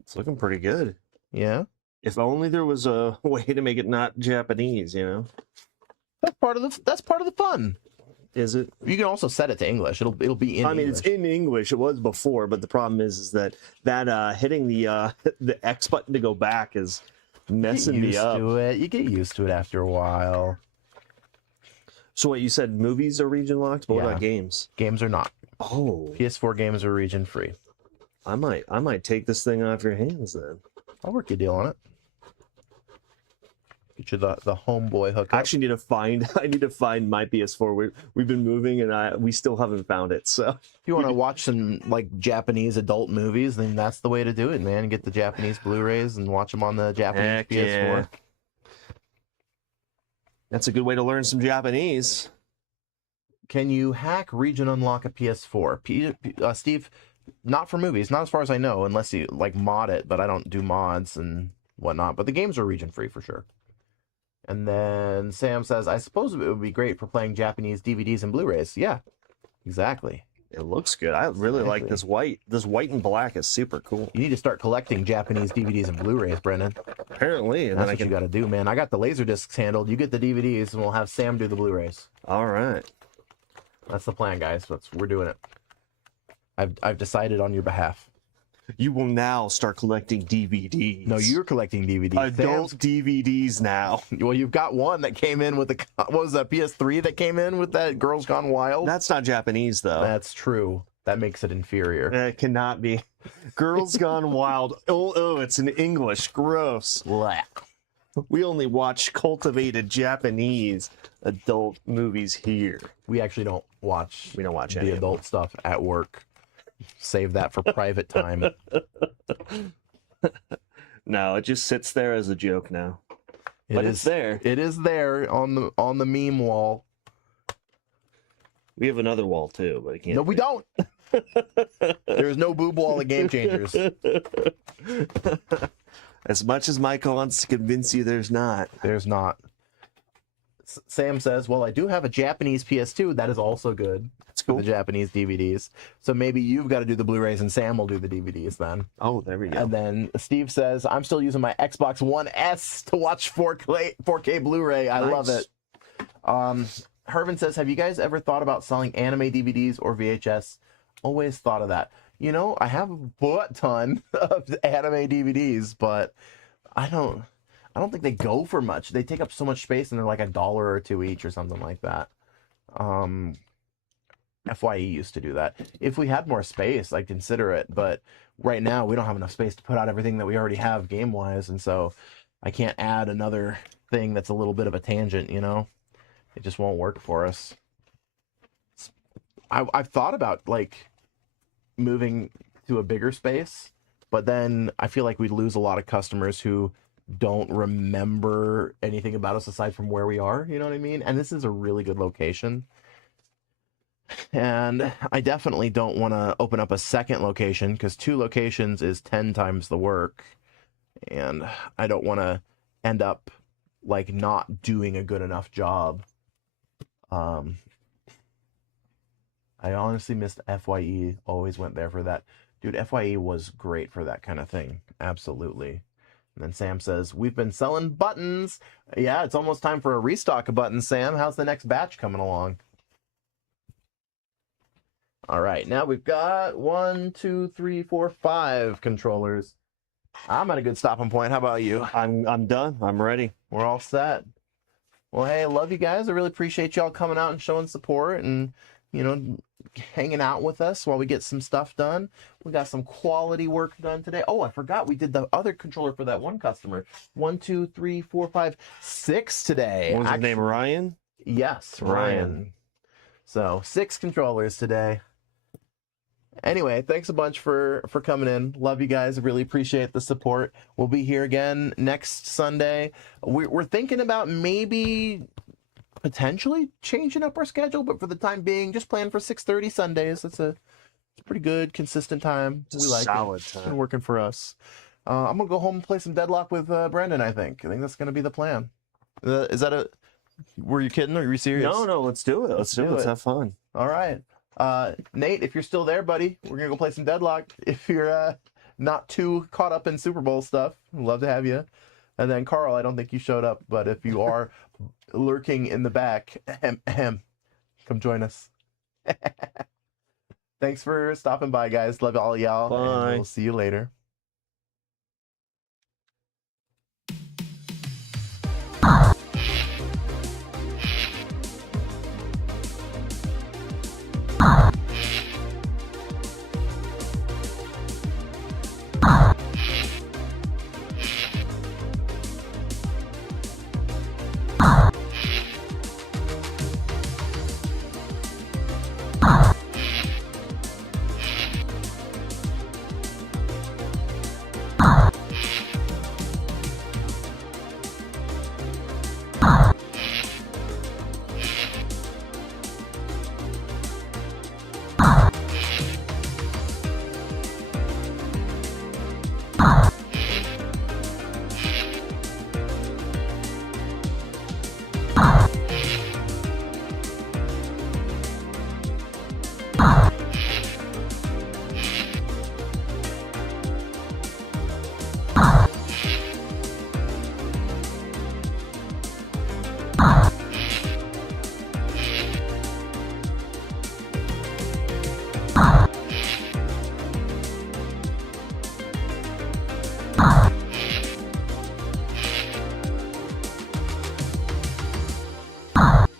It's looking pretty good. Yeah. If only there was a way to make it not Japanese, That's part of the fun. Is it? You can also set it to English. It'll be in English. It's in English. It was before, but the problem is that hitting the X button to go back is messing Get me used up. to it. You get used to it after a while. So what you said? Movies are region locked, but what Yeah. about games? Games are not. Oh, PS4 games are region free. I might take this thing off your hands then. I'll work you a deal on it. Get you the homeboy hookup. I actually need to find. I need to find my PS4. We've been moving and we still haven't found it. So if you want to watch some like Japanese adult movies, then that's the way to do it, man. Get the Japanese Blu-rays and watch them on the Japanese Heck PS4. yeah. That's a good way to learn some Japanese. Can you hack region unlock a PS4? Steve, not for movies, not as far as I know, unless you like mod it, but I don't do mods and whatnot. But the games are region free for sure. And then Sam says, I suppose it would be great for playing Japanese DVDs and Blu-rays. Yeah, exactly. It looks good. I really like this white. This white and black is super cool. You need to start collecting Japanese DVDs and Blu-rays, Brendan. Apparently, and That's then I what can. you got to do, man. I got the laser discs handled. You get the DVDs, and we'll have Sam do the Blu-rays. All right. That's the plan, guys. We're doing it. I've decided on your behalf. You will now start collecting DVDs. No, you're collecting DVDs. adult Sam's- DVDs now. Well, you've got one that came in with the what was that PS3 that came in with that Girls Gone Wild? That's not Japanese though. That's true. That makes it inferior. It cannot be. Girls Gone Wild. Oh, it's in English. Gross. Blah. We only watch cultivated Japanese adult movies here. We actually don't watch. We don't watch the any adult stuff at work. Save that for private time. No, it just sits there as a joke now. But it's there. It is there on the meme wall. We have another wall too, but I can't. No, we don't. There's no boob wall at Game Changers. As much as Michael wants to convince you, there's not. There's not. Sam says, well, I do have a Japanese PS2. That is also good. That's For cool. the Japanese DVDs. So maybe you've got to do the Blu-rays and Sam will do the DVDs then. Oh, there we go. And then Steve says, I'm still using my Xbox One S to watch 4K Blu-ray. I love Nice. it. Herman says, have you guys ever thought about selling anime DVDs or VHS? Always thought of that. You know, I have a butt ton of anime DVDs, but I don't think they go for much. They take up so much space and they're like $1 or $2 each or something like that. FYE used to do that. If we had more space, I'd consider it. But right now, we don't have enough space to put out everything that we already have game-wise. And so I can't add another thing that's a little bit of a tangent, you know? It just won't work for us. I've thought about, like, moving to a bigger space. But then I feel like we'd lose a lot of customers who don't remember anything about us aside from where we are. You know what I mean? And this is a really good location. And I definitely don't want to open up a second location because 2 locations is 10 times the work. And I don't want to end up like not doing a good enough job. I honestly missed FYE. Always went there for that. Dude, FYE was great for that kind of thing. Absolutely. And then Sam says, we've been selling buttons. Yeah, it's almost time for a restock of buttons, Sam. How's the next batch coming along? All right, now we've got 1, 2, 3, 4, 5 controllers. I'm at a good stopping point. How about you? I'm done. I'm ready. We're all set. Well, hey, I love you guys. I really appreciate y'all coming out and showing support and, you know, hanging out with us while we get some stuff done. We got some quality work done today. Oh, I forgot we did the other controller for that one customer. 1, 2, 3, 4, 5, 6 today. What was his name? Ryan? Yes, Ryan. Ryan. So 6 controllers today. Anyway, thanks a bunch for coming in. Love you guys. Really appreciate the support. We'll be here again next Sunday. We're thinking about maybe potentially changing up our schedule, but for the time being, just plan for 6:30 Sundays. It's a pretty good, consistent time. It's a We like solid it. It's been time. working for us. I'm gonna go home and play some Deadlock with Brandon. I think that's gonna be the plan. Is that a? Were you kidding? Or are you serious? No, let's do it. Let's do it. Let's have fun. All right. Nate, if you're still there, buddy, we're gonna go play some Deadlock. If you're not too caught up in Super Bowl stuff, we'd love to have you. And then Carl, I don't think you showed up, but if you are lurking in the back, come join us. Thanks for stopping by, guys. Love all y'all. Bye. And we'll see you later. Bye.